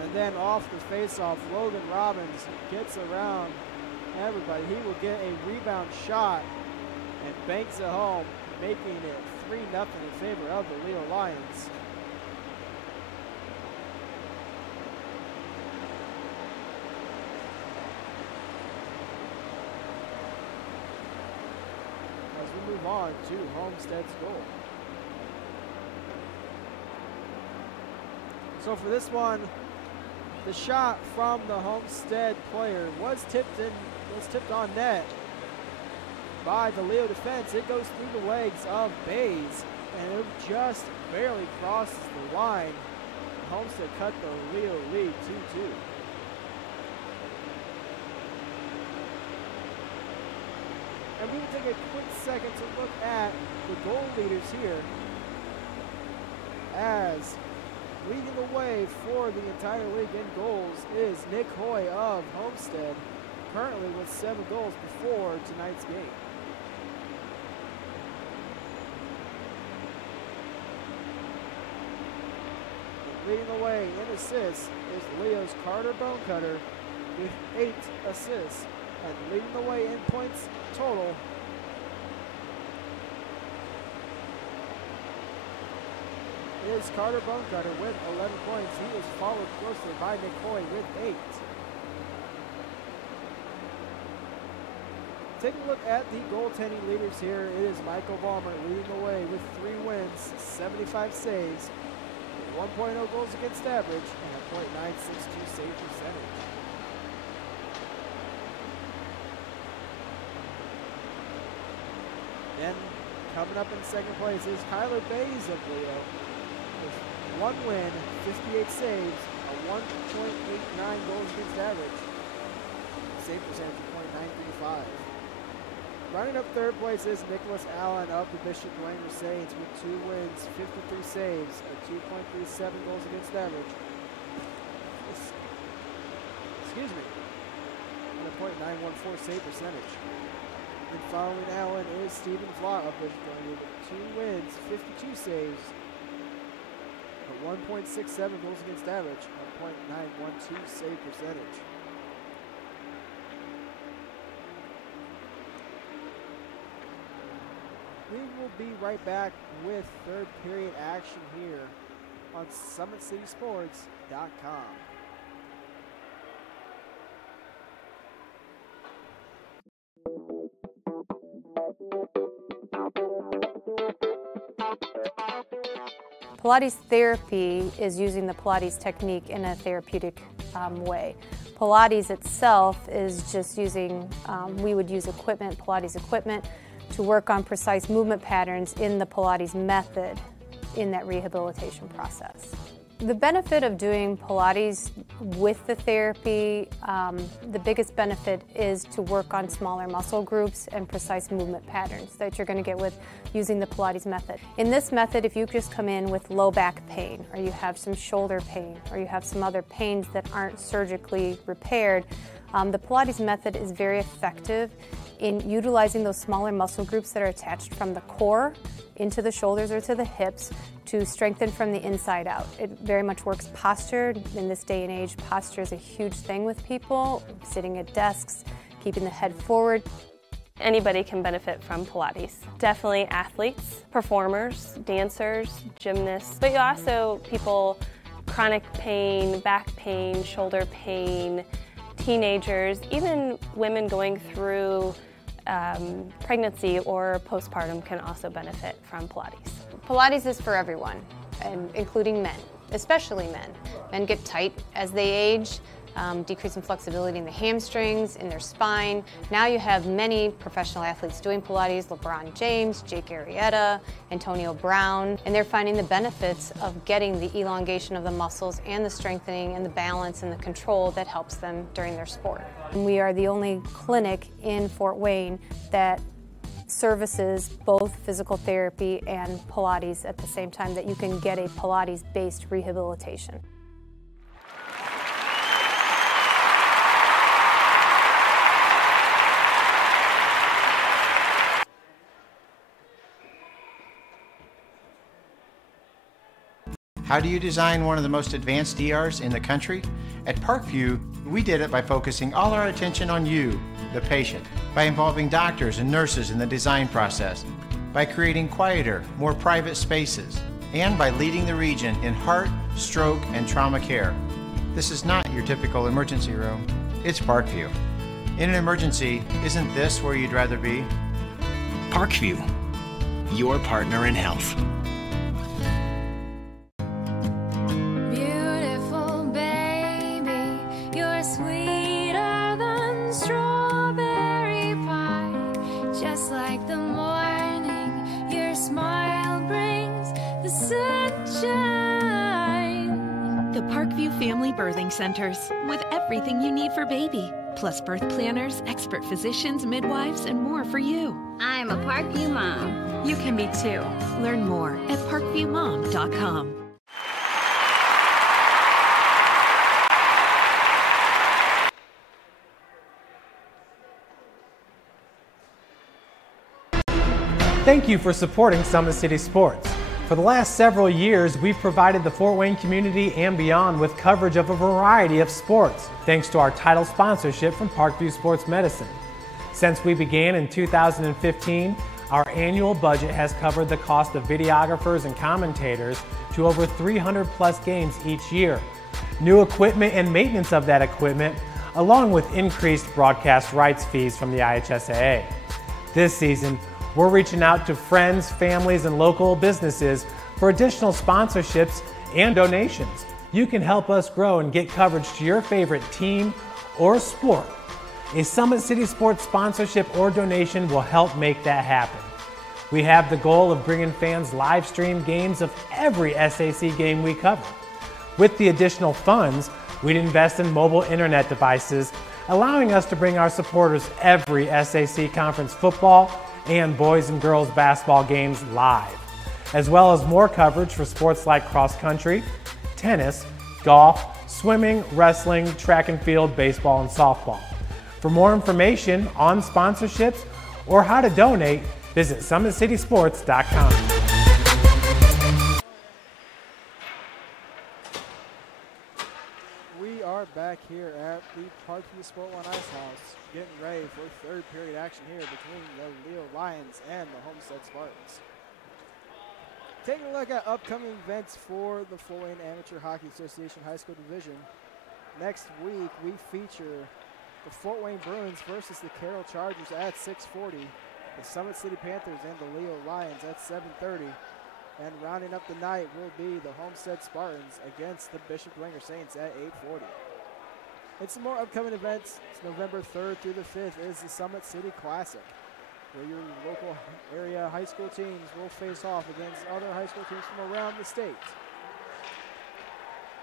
And then off the face-off, Logan Robbins gets around everybody. He will get a rebound shot and banks it home, making it 3-0 in favor of the Leo Lions. As we move on to Homestead's goal. So for this one, the shot from the Homestead player was tipped on net by the Leo defense. It goes through the legs of Bays, and it just barely crosses the line. Homestead cut the Leo lead 2-2. And we will take a quick second to look at the goal leaders here, as leading the way for the entire league in goals is Nick Hoy of Homestead, currently with 7 goals before tonight's game. Leading the way in assists is Leo's Carter Bonecutter with 8 assists. And leading the way in points total is Carter Bonecutter with 11 points. He is followed closely by Nick Hoy with 8. Taking a look at the goaltending leaders here, it is Michael Ballmer leading the way with 3 wins, 75 saves, 1.0 goals against average, and a .962 save percentage. Then coming up in second place is Kyler Bays of Leo with 1 win, 58 saves, a 1.89 goals against average, save percentage of .935. Running up third place is Nicholas Allen of the Bishop Dwayne Mercedes with 2 wins, 53 saves, a 2.37 goals against average. Excuse me. And a .914 save percentage. And following Allen is Stephen Flott of Bishop Dwayne with 2 wins, 52 saves, a 1.67 goals against average, 1.912 save percentage. We will be right back with third period action here on SummitCitySports.com. Pilates therapy is using the Pilates technique in a therapeutic way. Pilates itself is just using, we would use equipment, Pilates equipment, to work on precise movement patterns in the Pilates method in that rehabilitation process. The benefit of doing Pilates with the therapy, the biggest benefit is to work on smaller muscle groups and precise movement patterns that you're going to get with using the Pilates method. In this method, if you just come in with low back pain, or you have some shoulder pain, or you have some other pains that aren't surgically repaired, the Pilates method is very effective in utilizing those smaller muscle groups that are attached from the core into the shoulders or to the hips to strengthen from the inside out. It very much works posture. In this day and age, posture is a huge thing with people, sitting at desks, keeping the head forward. Anybody can benefit from Pilates. Definitely athletes, performers, dancers, gymnasts, but you also people, chronic pain, back pain, shoulder pain, teenagers, even women going through pregnancy or postpartum can also benefit from Pilates. Pilates is for everyone, and including men, especially men. Men get tight as they age, decrease in flexibility in the hamstrings, in their spine. Now you have many professional athletes doing Pilates, LeBron James, Jake Arrieta, Antonio Brown, and they're finding the benefits of getting the elongation of the muscles and the strengthening and the balance and the control that helps them during their sport. And we are the only clinic in Fort Wayne that services both physical therapy and Pilates at the same time, that you can get a Pilates-based rehabilitation. How do you design one of the most advanced ERs in the country? At Parkview, we did it by focusing all our attention on you, the patient, by involving doctors and nurses in the design process, by creating quieter, more private spaces, and by leading the region in heart, stroke, and trauma care. This is not your typical emergency room. It's Parkview. In an emergency, isn't this where you'd rather be? Parkview, your partner in health. Family Birthing Centers, with everything you need for baby, plus birth planners, expert physicians, midwives, and more for you. I'm a Parkview mom. You can be too. Learn more at parkviewmom.com. Thank you for supporting Summit City Sports. For the last several years, we've provided the Fort Wayne community and beyond with coverage of a variety of sports, thanks to our title sponsorship from Parkview Sports Medicine. Since we began in 2015, our annual budget has covered the cost of videographers and commentators to over 300 plus games each year. New equipment and maintenance of that equipment, along with increased broadcast rights fees from the IHSAA. This season, we're reaching out to friends, families, and local businesses for additional sponsorships and donations. You can help us grow and get coverage to your favorite team or sport. A Summit City Sports sponsorship or donation will help make that happen. We have the goal of bringing fans live stream games of every SAC game we cover. With the additional funds, we'd invest in mobile internet devices, allowing us to bring our supporters every SAC conference football and boys and girls basketball games live, as well as more coverage for sports like cross country, tennis, golf, swimming, wrestling, track and field, baseball, and softball. For more information on sponsorships or how to donate, visit SummitCitySports.com. here at the Parkview Sport One Ice House, getting ready for third period action here between the Leo Lions and the Homestead Spartans. Taking a look at upcoming events for the Fort Wayne Amateur Hockey Association High School Division. Next week, we feature the Fort Wayne Bruins versus the Carroll Chargers at 6:40, the Summit City Panthers and the Leo Lions at 7:30, and rounding up the night will be the Homestead Spartans against the Bishop Dwenger Saints at 8:40. And some more upcoming events. It's November 3rd through the 5th is the Summit City Classic, where your local area high school teams will face off against other high school teams from around the state.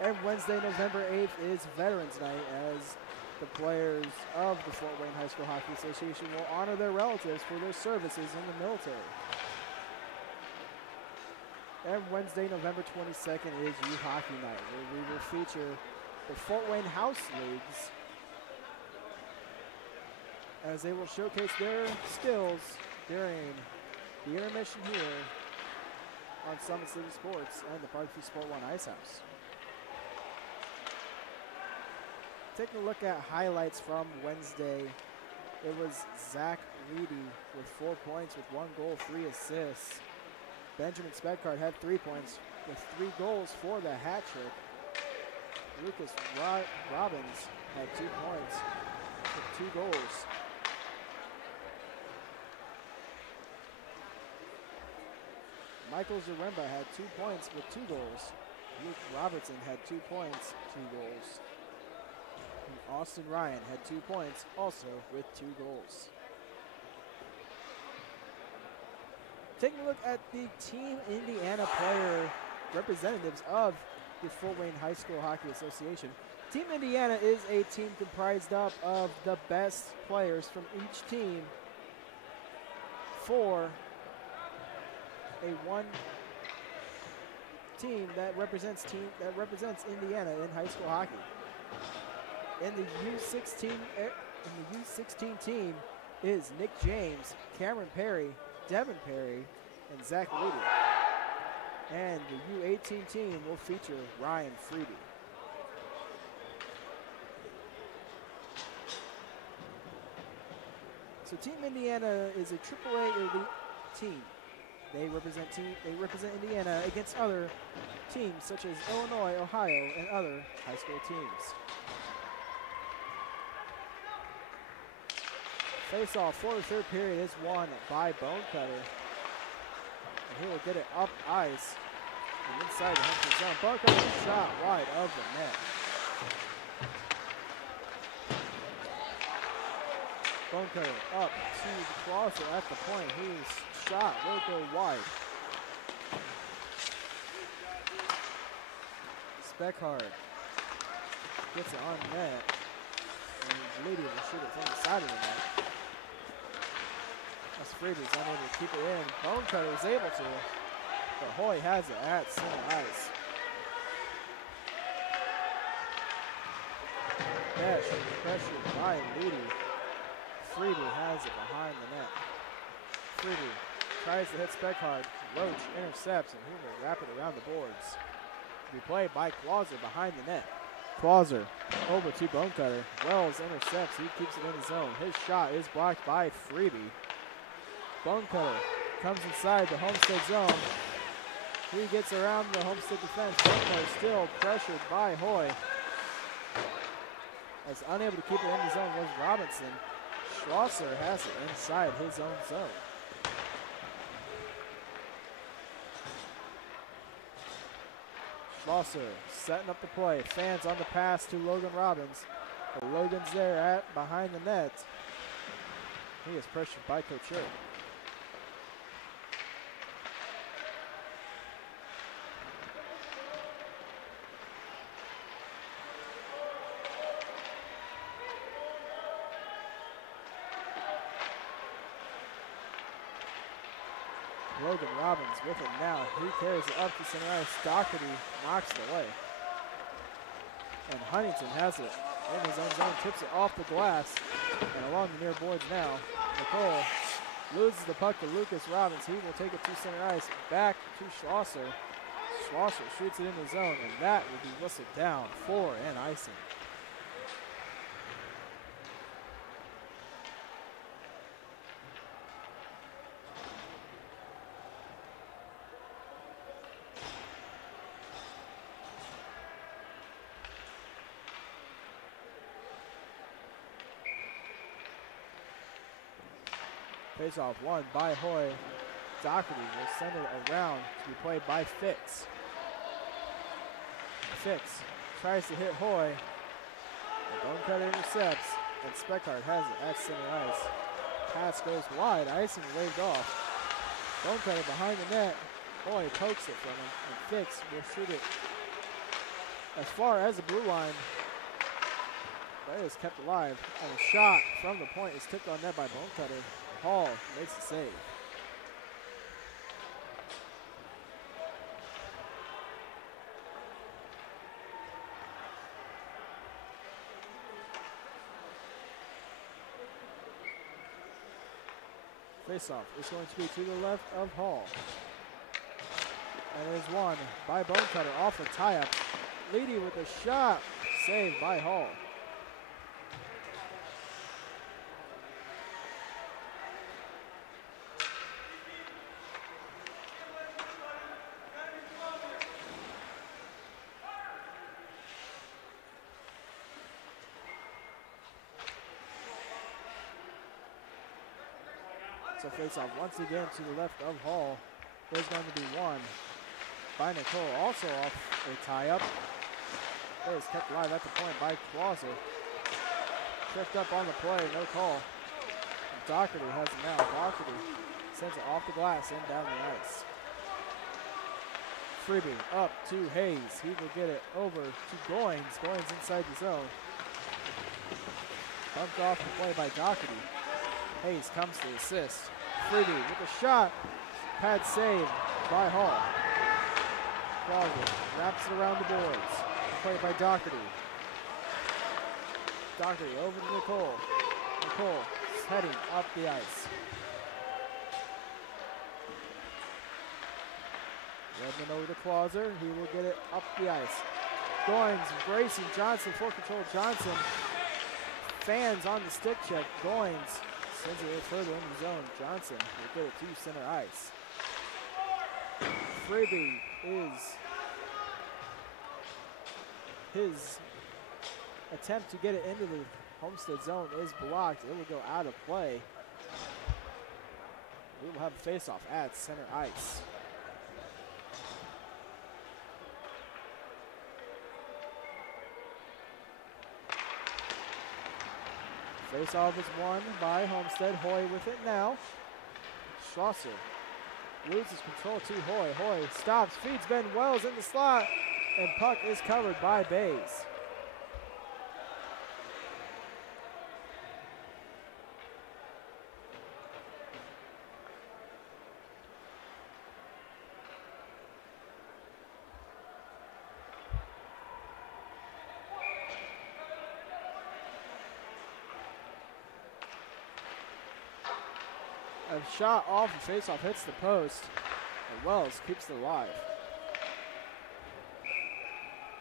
And Wednesday, November 8th is Veterans Night, as the players of the Fort Wayne High School Hockey Association will honor their relatives for their services in the military. And Wednesday, November 22nd is Youth Hockey Night, where we will feature the Fort Wayne House Leagues, as they will showcase their skills during the intermission here on Summit City Sports and the Parkview Sport One Ice House. Taking a look at highlights from Wednesday, it was Zach Reedy with 4 points with 1 goal, 3 assists. Benjamin Speckhard had 3 points with 3 goals for the hat trick. Lucas Robbins had 2 points with 2 goals. Michael Zaremba had 2 points with 2 goals. Luke Robertson had 2 points, 2 goals. And Austin Ryan had 2 points, also with 2 goals. Taking a look at the Team Indiana player representatives of the Fort Wayne High School Hockey Association. Team Indiana is a team comprised up of the best players from each team for a one team that represents Indiana in high school hockey. In the U16 team is Nick James, Cameron Perry, Devin Perry, and Zach Reedy. And the U18 team will feature Ryan Freeby. So Team Indiana is a AAA elite team. They represent Indiana against other teams such as Illinois, Ohio, and other high school teams. Face-off for the third period is won by Bonecutter. And he will get it up ice and inside the Homestead zone. Bonecutter shot wide of the net. Bonecutter up to Clauser at the point. His shot will go wide. Speckhard gets it on net. And Lady will shoot it from the side of the net. As Freeby's unable to keep it in. Bonecutter is able to, but Hoy has it at center ice. Dash pressure by Lady. Freeby has it behind the net. Freeby tries to hit Speckhard. Roach intercepts, and he will wrap it around the boards. To be played by Clauser behind the net. Clauser over to Bonecutter. Wells intercepts. He keeps it in the zone. His shot is blocked by Freeby. Bonecutter comes inside the Homestead zone. He gets around the Homestead defense. Bonecutter still pressured by Hoy. As unable to keep it in the zone was Robinson. Schlosser has it inside his own zone. Schlosser setting up the play. Fans on the pass to Logan Robbins. But Logan's there at behind the net. He is pressured by Couture. Logan Robbins with it now. He carries it up to center ice. Doherty knocks it away. And Huntington has it in his own zone, tips it off the glass and along the near boards now. Nicole loses the puck to Lucas Robbins. He will take it to center ice, back to Schlosser. Schlosser shoots it in the zone, and that will be whistled down for an icing. Face-off won by Hoy. Doherty will send it around to be played by Fix. Fix tries to hit Hoy. The bone cutter intercepts, and Speckard has it at center ice. Pass goes wide, icing waved off. Bone cutter behind the net. Hoy pokes it from him, and Fix will shoot it as far as the blue line. But it is kept alive, and a shot from the point is tipped on net by Bone Cutter. Hall makes the save. Face-off is going to be to the left of Hall. And it is won by Bone Cutter off a tie-up. Leedy with a shot, saved by Hall. So face-off once again to the left of Hall. There's going to be one by Nicole, also off a tie-up. It is kept alive at the point by Clauser. Tripped up on the play, no call. And Doherty has it now. Doherty sends it off the glass and down the ice. Freebie up to Hayes. He will get it over to Goins. Goins inside the zone. Bumped off the play by Doherty. Hayes comes to assist. Freebie with a shot. Pad save by Hall. Clauser wraps it around the boards. Played by Doherty. Doherty over to Nicole. Nicole heading up the ice. Redmond over to Clauser. He will get it up the ice. Goins racing Johnson, full control Johnson. Fans on the stick check. Goins sends it further in the zone. Johnson will get it to center ice. Freebie is his attempt to get it into the Homestead zone is blocked. It will go out of play. We will have a face-off at center ice. Face-off is won by Homestead. Hoy with it now. Schlosser loses control to Hoy. Hoy stops, feeds Ben Wells in the slot, and puck is covered by Bays. A shot off the face-off hits the post, and Wells keeps it alive.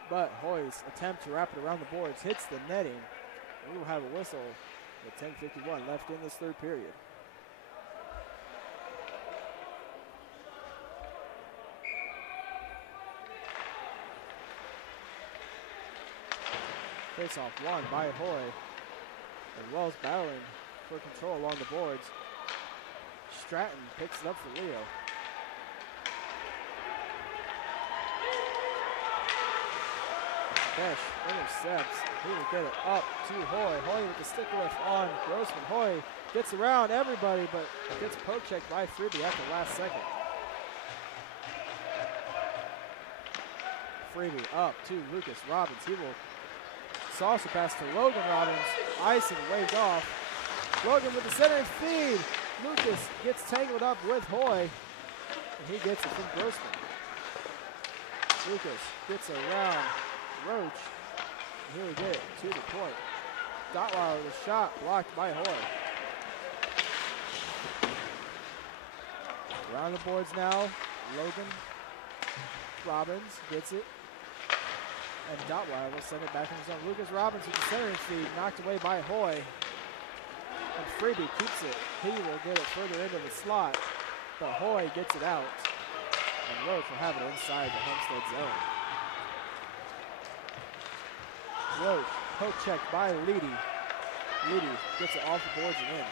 But Hoy's attempt to wrap it around the boards hits the netting. We will have a whistle with 10:51 left in this third period. Face-off won by Hoy, and Wells battling for control along the boards. Stratton picks it up for Leo. Besh intercepts. He will get it up to Hoy. Hoy with the stick lift on Grossman. Hoy gets around everybody, but gets poke checked by Freebie at the last second. Freebie up to Lucas Robbins. He will salsa pass to Logan Robbins. Icing waved off. Logan with the center feed. Lucas gets tangled up with Hoy, and he gets it from Grossman. Lucas gets around Roach, and here we get it to the point. Dotweiler with a shot blocked by Hoy. Around the boards now, Logan Robbins gets it, and Dotweiler will send it back in the zone. Lucas Robbins with the centering feed, knocked away by Hoy. And Freebie keeps it. He will get it further into the slot, but Hoy gets it out, and Roach will have it inside the Homestead zone. Roach, poke check by Leedy. Leedy gets it off the boards and in.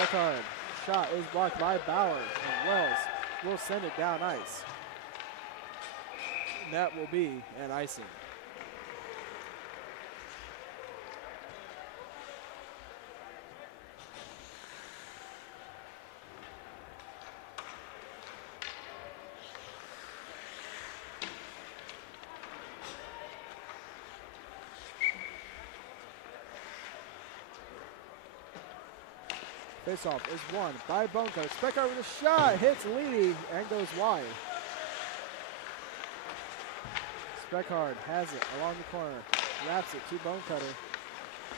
Speckard. Shot is blocked by Bauer, and Wells will send it down ice. And that will be an icing. Faceoff is won by Bonecutter. Speckard with a shot, hits Leedy and goes wide. Speckard has it along the corner, wraps it to Bonecutter.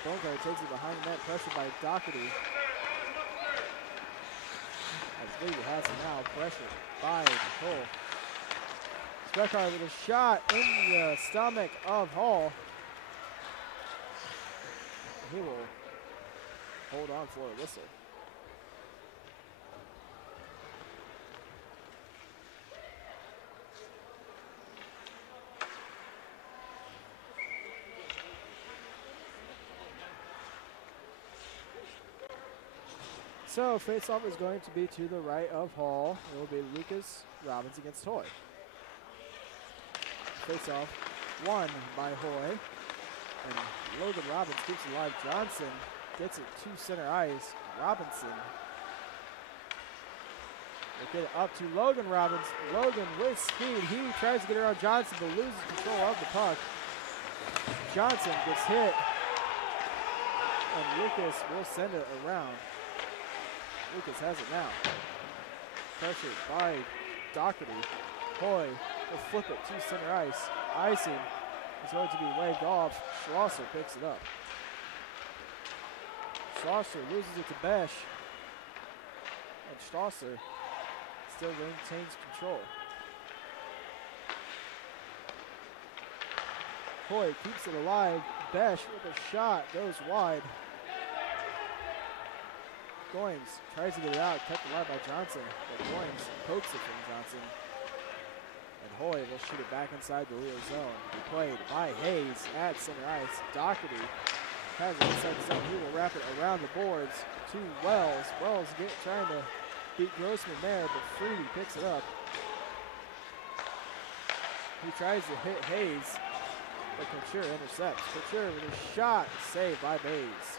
Bonecutter takes it behind the net, pressured by Doherty. As Leedy has it now, pressured by Nicole. Speckard with a shot in the stomach of Hall. He will hold on for a whistle. So face-off is going to be to the right of Hall. It will be Lucas Robbins against Hoy. Face-off won by Hoy. And Logan Robbins keeps it alive. Johnson gets it to center ice. Robinson will get it up to Logan Robbins. Logan with speed. He tries to get around Johnson but loses control of the puck. Johnson gets hit. And Lucas will send it around. Lucas has it now. Pressured by Doherty. Hoy will flip it to center ice. Icing is going to be waved off. Schlosser picks it up. Schlosser loses it to Besh. And Schlosser still maintains control. Hoy keeps it alive. Besh with a shot goes wide. Goins tries to get it out, kept alive by Johnson, but Goins pokes it from Johnson. And Hoy will shoot it back inside the Leo zone. Played by Hayes at center ice. Doherty has it inside the zone. He will wrap it around the boards to Wells. Wells trying to beat Grossman there, but Freedy picks it up. He tries to hit Hayes, but Couture intercepts. Couture with a shot, saved by Bays.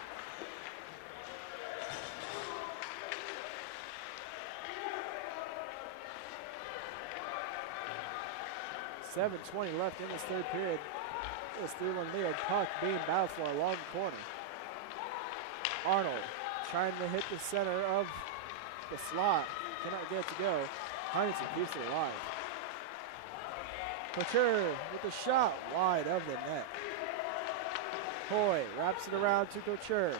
7:20 left in this third period. This 3-1 lead. Puck being battled for along the corner. Arnold trying to hit the center of the slot. Cannot get it to go. Huntington keeps it alive. Couture with the shot wide of the net. Hoy wraps it around to Couture.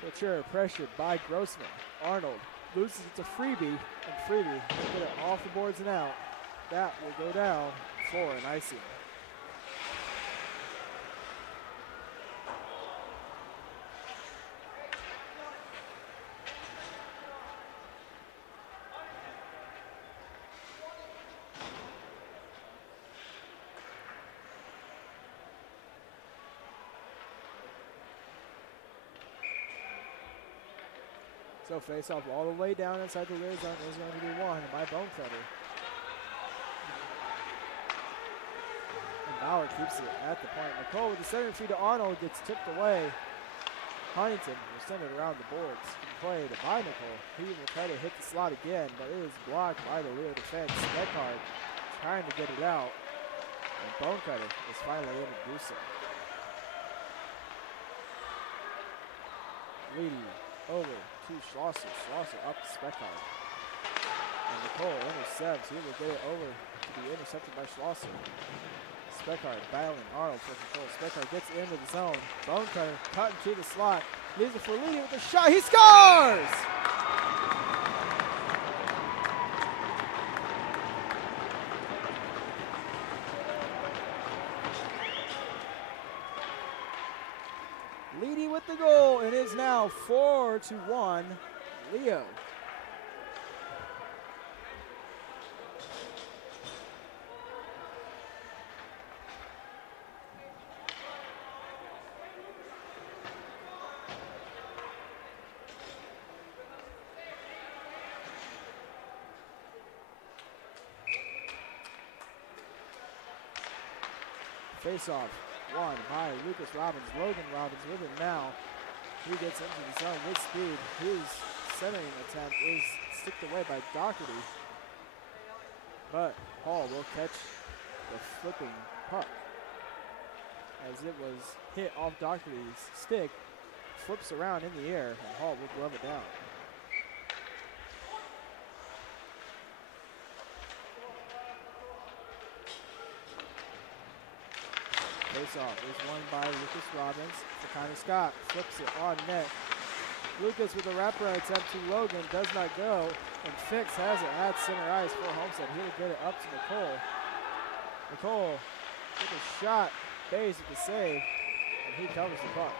Couture pressured by Grossman. Arnold loses it to Freeby, and Freeby will get it off the boards and out. That will go down for an icing. So face off all the way down inside the rear zone is going to be won by Bonecutter. And Bauer keeps it at the point. Nicole with the center feed to Arnold gets tipped away. Huntington will send it around the boards. Played by Nicole. He will try to hit the slot again, but it is blocked by the Leo defense. Speckard trying to get it out. And Bonecutter is finally able to do so. Leedy over to Schlosser. Schlosser up to Speckard. And Nicole intercepts. He will get it over to be intercepted by Schlosser. Speckard battling Arnold for control. Speckard gets into the zone. Bonecutter cutting to the slot. Leaves it for Leedy with a shot. He scores! Leedy with the goal. It is now 4-1 Leo. Face-off won by Lucas Robbins. Logan Robbins with it now. He gets into the zone with speed. His centering attempt is sticked away by Doherty. But Hall will catch the flipping puck as it was hit off Doherty's stick, flips around in the air, and Hall will glove it down. Face-off is won by Lucas Robbins. Sakana Scott flips it on net. Lucas with a wraparound attempt to Logan, does not go, and Fix has it at center ice for Homestead. He'll get it up to Nicole. Nicole with a shot, Bays with the save, and he covers the puck.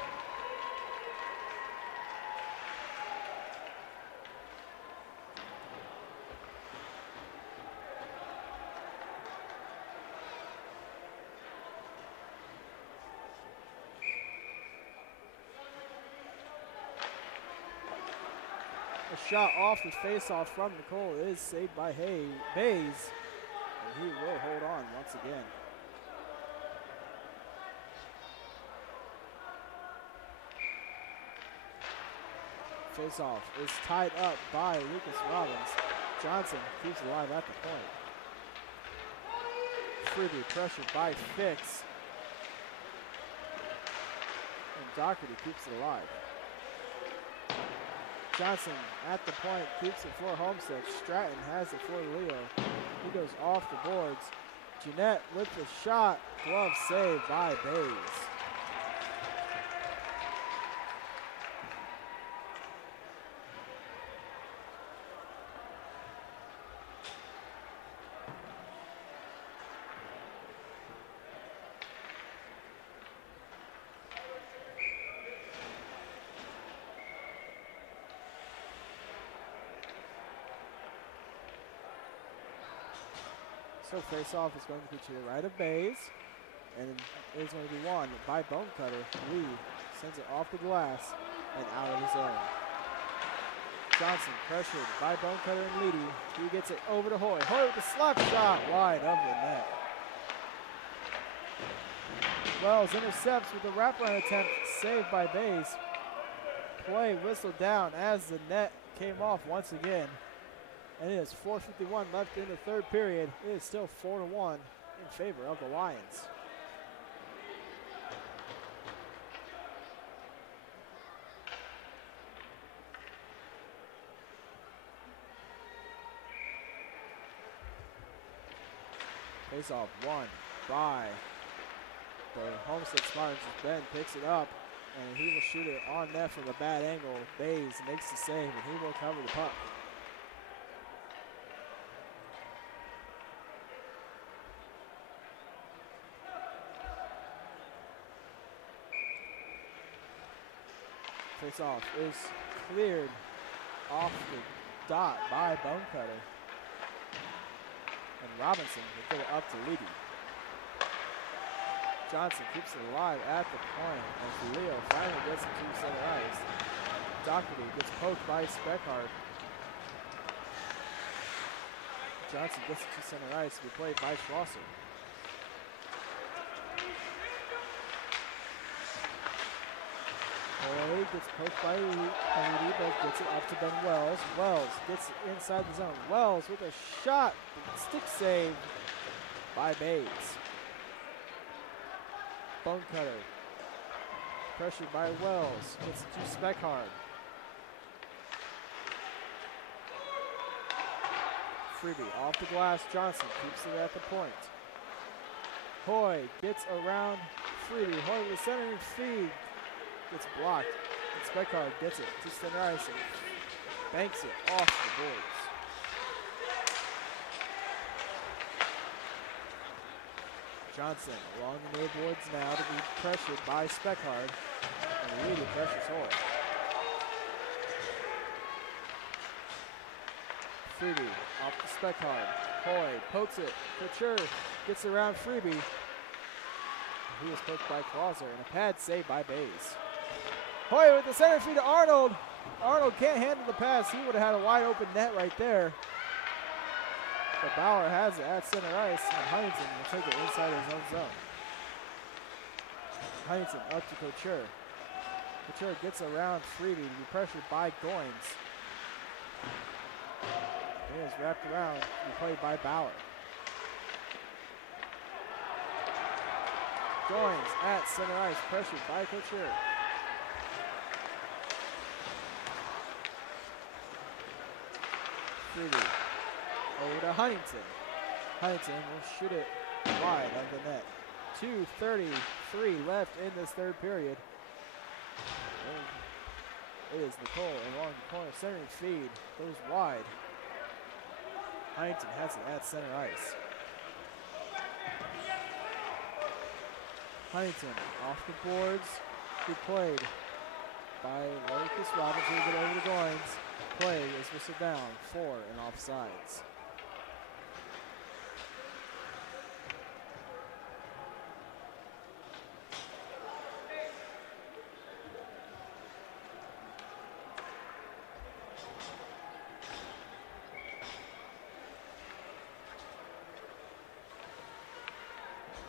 A shot off the face-off from Nicole is saved by Bays, and he will hold on once again. Face-off is tied up by Lucas Robbins. Johnson keeps it alive at the point. Freebie pressured by Fix. And Doherty keeps it alive. Johnson at the point keeps it for Homestead. Stratton has it for Leo. He goes off the boards. Jeanette with the shot. Glove saved by Bays. So face-off is going to be to the right of Bays, and it is going to be won by Bonecutter. Lee sends it off the glass and out of his zone. Johnson pressured by Bonecutter and Leedy. He gets it over to Hoy. Hoy with the slap shot wide of the net. Wells intercepts with the wraparound attempt, saved by Bays. Play whistled down as the net came off once again. And it is 4:51 left in the third period. It is still 4-1 in favor of the Lions. Face-off won by the Homestead Spartans. Ben picks it up, and he will shoot it on net from a bad angle. Bays makes the save, and he will cover the puck. Face-off is cleared off the dot by Bonecutter. And Robinson will get it up to Leedy. Johnson keeps it alive at the point as Leo finally gets it to center ice. Doherty gets poked by Speckhard. Johnson gets it to center ice to be played by Schlosser. Hoy gets poked by Leedy, but gets it up to Ben Wells. Wells gets it inside the zone. Wells with a shot, stick save by Bays. Bonecutter, pressured by Wells, gets it to Speckhard. Freebie off the glass, Johnson keeps it at the point. Hoy gets around Freebie. Hoy with the centering feed. Gets blocked, and Speckhard gets it to center ice and banks it off the boards. Johnson along the near boards now to be pressured by Speckhard, and really pressures Hoy. Freebie off to Speckhard. Hoy pokes it. Couture gets around Freebie. He was poked by Clauser, and a pad save by Bays. Hoy with the center feed to Arnold. Arnold can't handle the pass. He would have had a wide open net right there. But Bauer has it at center ice, and Huntington will take it inside his own zone. Huntington up to Couture. Couture gets around Freebie to be pressured by Goins. He is wrapped around to be played by Bauer. Goins at center ice, pressured by Couture. Freebie over to Huntington. Huntington will shoot it wide of the net. 2:33 left in this third period. And it is Nicole along the corner, centering feed, goes wide. Huntington has it at center ice. Huntington off the boards, be played by Lucas Robbins, who get over to Goins. Play is whistled down, 4 and offsides.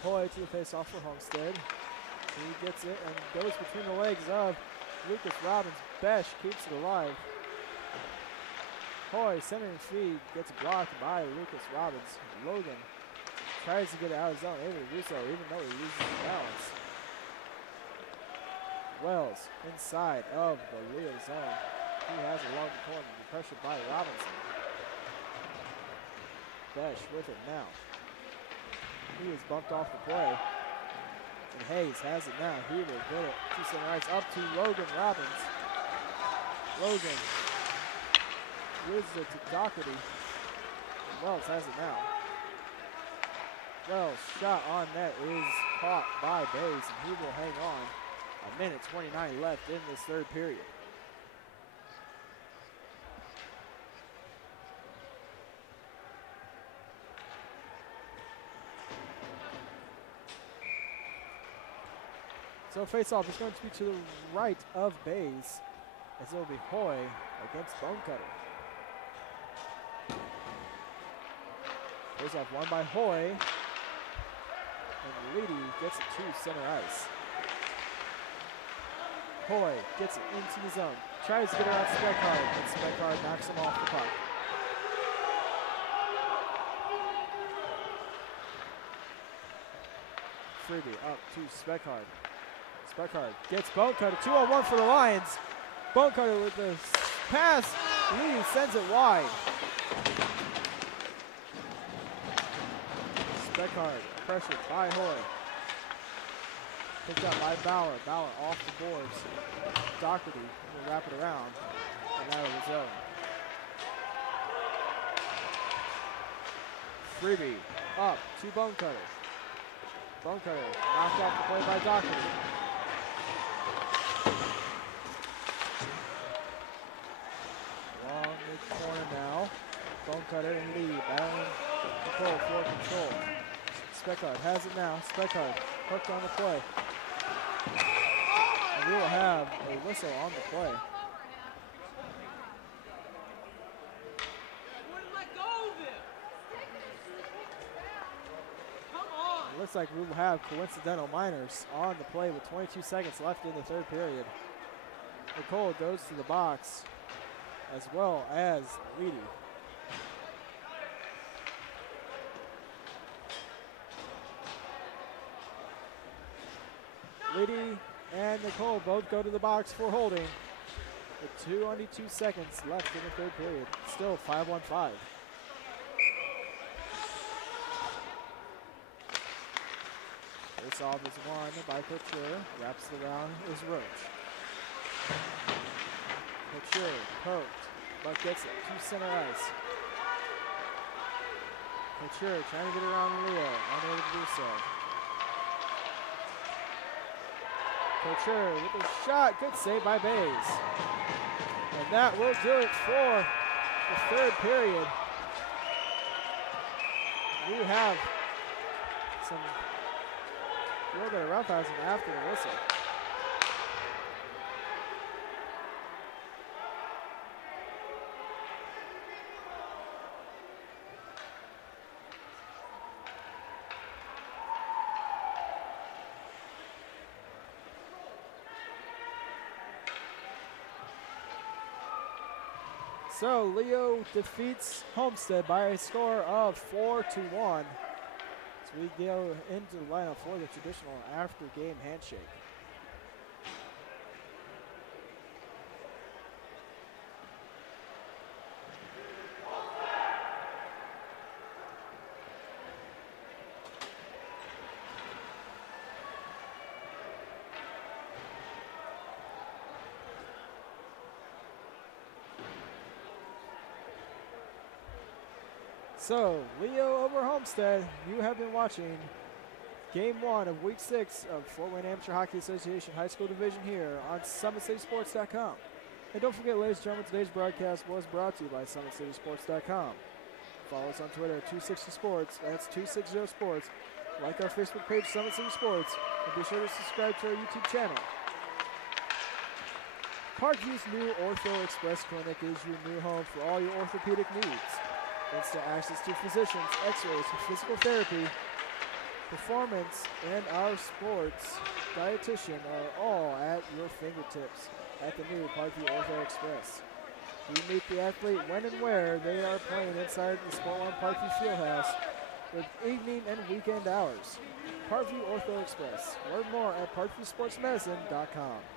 Hoy to the face-off for Homestead. He gets it and goes between the legs of Lucas Robbins. Besh keeps it alive. Hoy, centering feed, gets blocked by Lucas Robbins. Logan tries to get it out of his zone, able to do so even though he loses his balance. Wells inside of the Leo zone. He has it along the corner, pressured by Robinson. Besh with it now. He is bumped off the play. And Hayes has it now. He will get it to center ice up to Logan Robbins. Logan loses it to Doherty. Wells has it now. Wells' shot on net is caught by Bays, and he will hang on. 1:29 left in this third period. So face-off is going to be to the right of Bays, as it will be Hoy against Bonecutter. Face-off won by Hoy, and Leedy gets it to center ice. Hoy gets it into the zone, tries to get around Speckard, and Speckard knocks him off the puck. Freebie up to Speckard. Speckard gets Bonecutter, 2-on-1 for the Lions. Bonecutter with the pass, Lee sends it wide. Speckard pressured by Hoy. Picked up by Bauer. Bauer off the boards. Doherty will wrap it around and out of the zone. Freebie up to Bonecutter. Bonecutter knocked off the play by Doherty. Along the corner now. Bonecutter and Lee battling Nicole for control. Speckard has it now. Speckard hooked on the play. And we will have a whistle on the play. It looks like we will have coincidental minors on the play with 22 seconds left in the third period. Nicole goes to the box as well as Leedy. Leedy and Nicole both go to the box for holding with 22 seconds left in the third period. Still 5-1-5. Face off is won by Couture. Wraps it around is Roach. Couture poked, but gets it to center ice. Couture trying to get around Leo, unable to do so. Couture with a shot, good save by Bays. And that will do it for the third period. We have some a little bit of roughhousing after the whistle. So Leo defeats Homestead by a score of 4-1. So we go into the lineup for the traditional after-game handshake. So, Leo over Homestead, you have been watching Game 1 of Week 6 of Fort Wayne Amateur Hockey Association High School Division here on SummitCitySports.com. And don't forget, ladies and gentlemen, today's broadcast was brought to you by SummitCitySports.com. Follow us on Twitter at 260Sports, that's 260Sports. Like our Facebook page, Summit City Sports, and be sure to subscribe to our YouTube channel. Parkview's new Ortho Express Clinic is your new home for all your orthopedic needs. Instant access to physicians, x-rays, physical therapy, performance, and our sports dietitian are all at your fingertips at the new Parkview Ortho Express. We meet the athlete when and where they are playing inside the Sport One Parkview Fieldhouse with evening and weekend hours. Parkview Ortho Express. Learn more at parkviewsportsmedicine.com.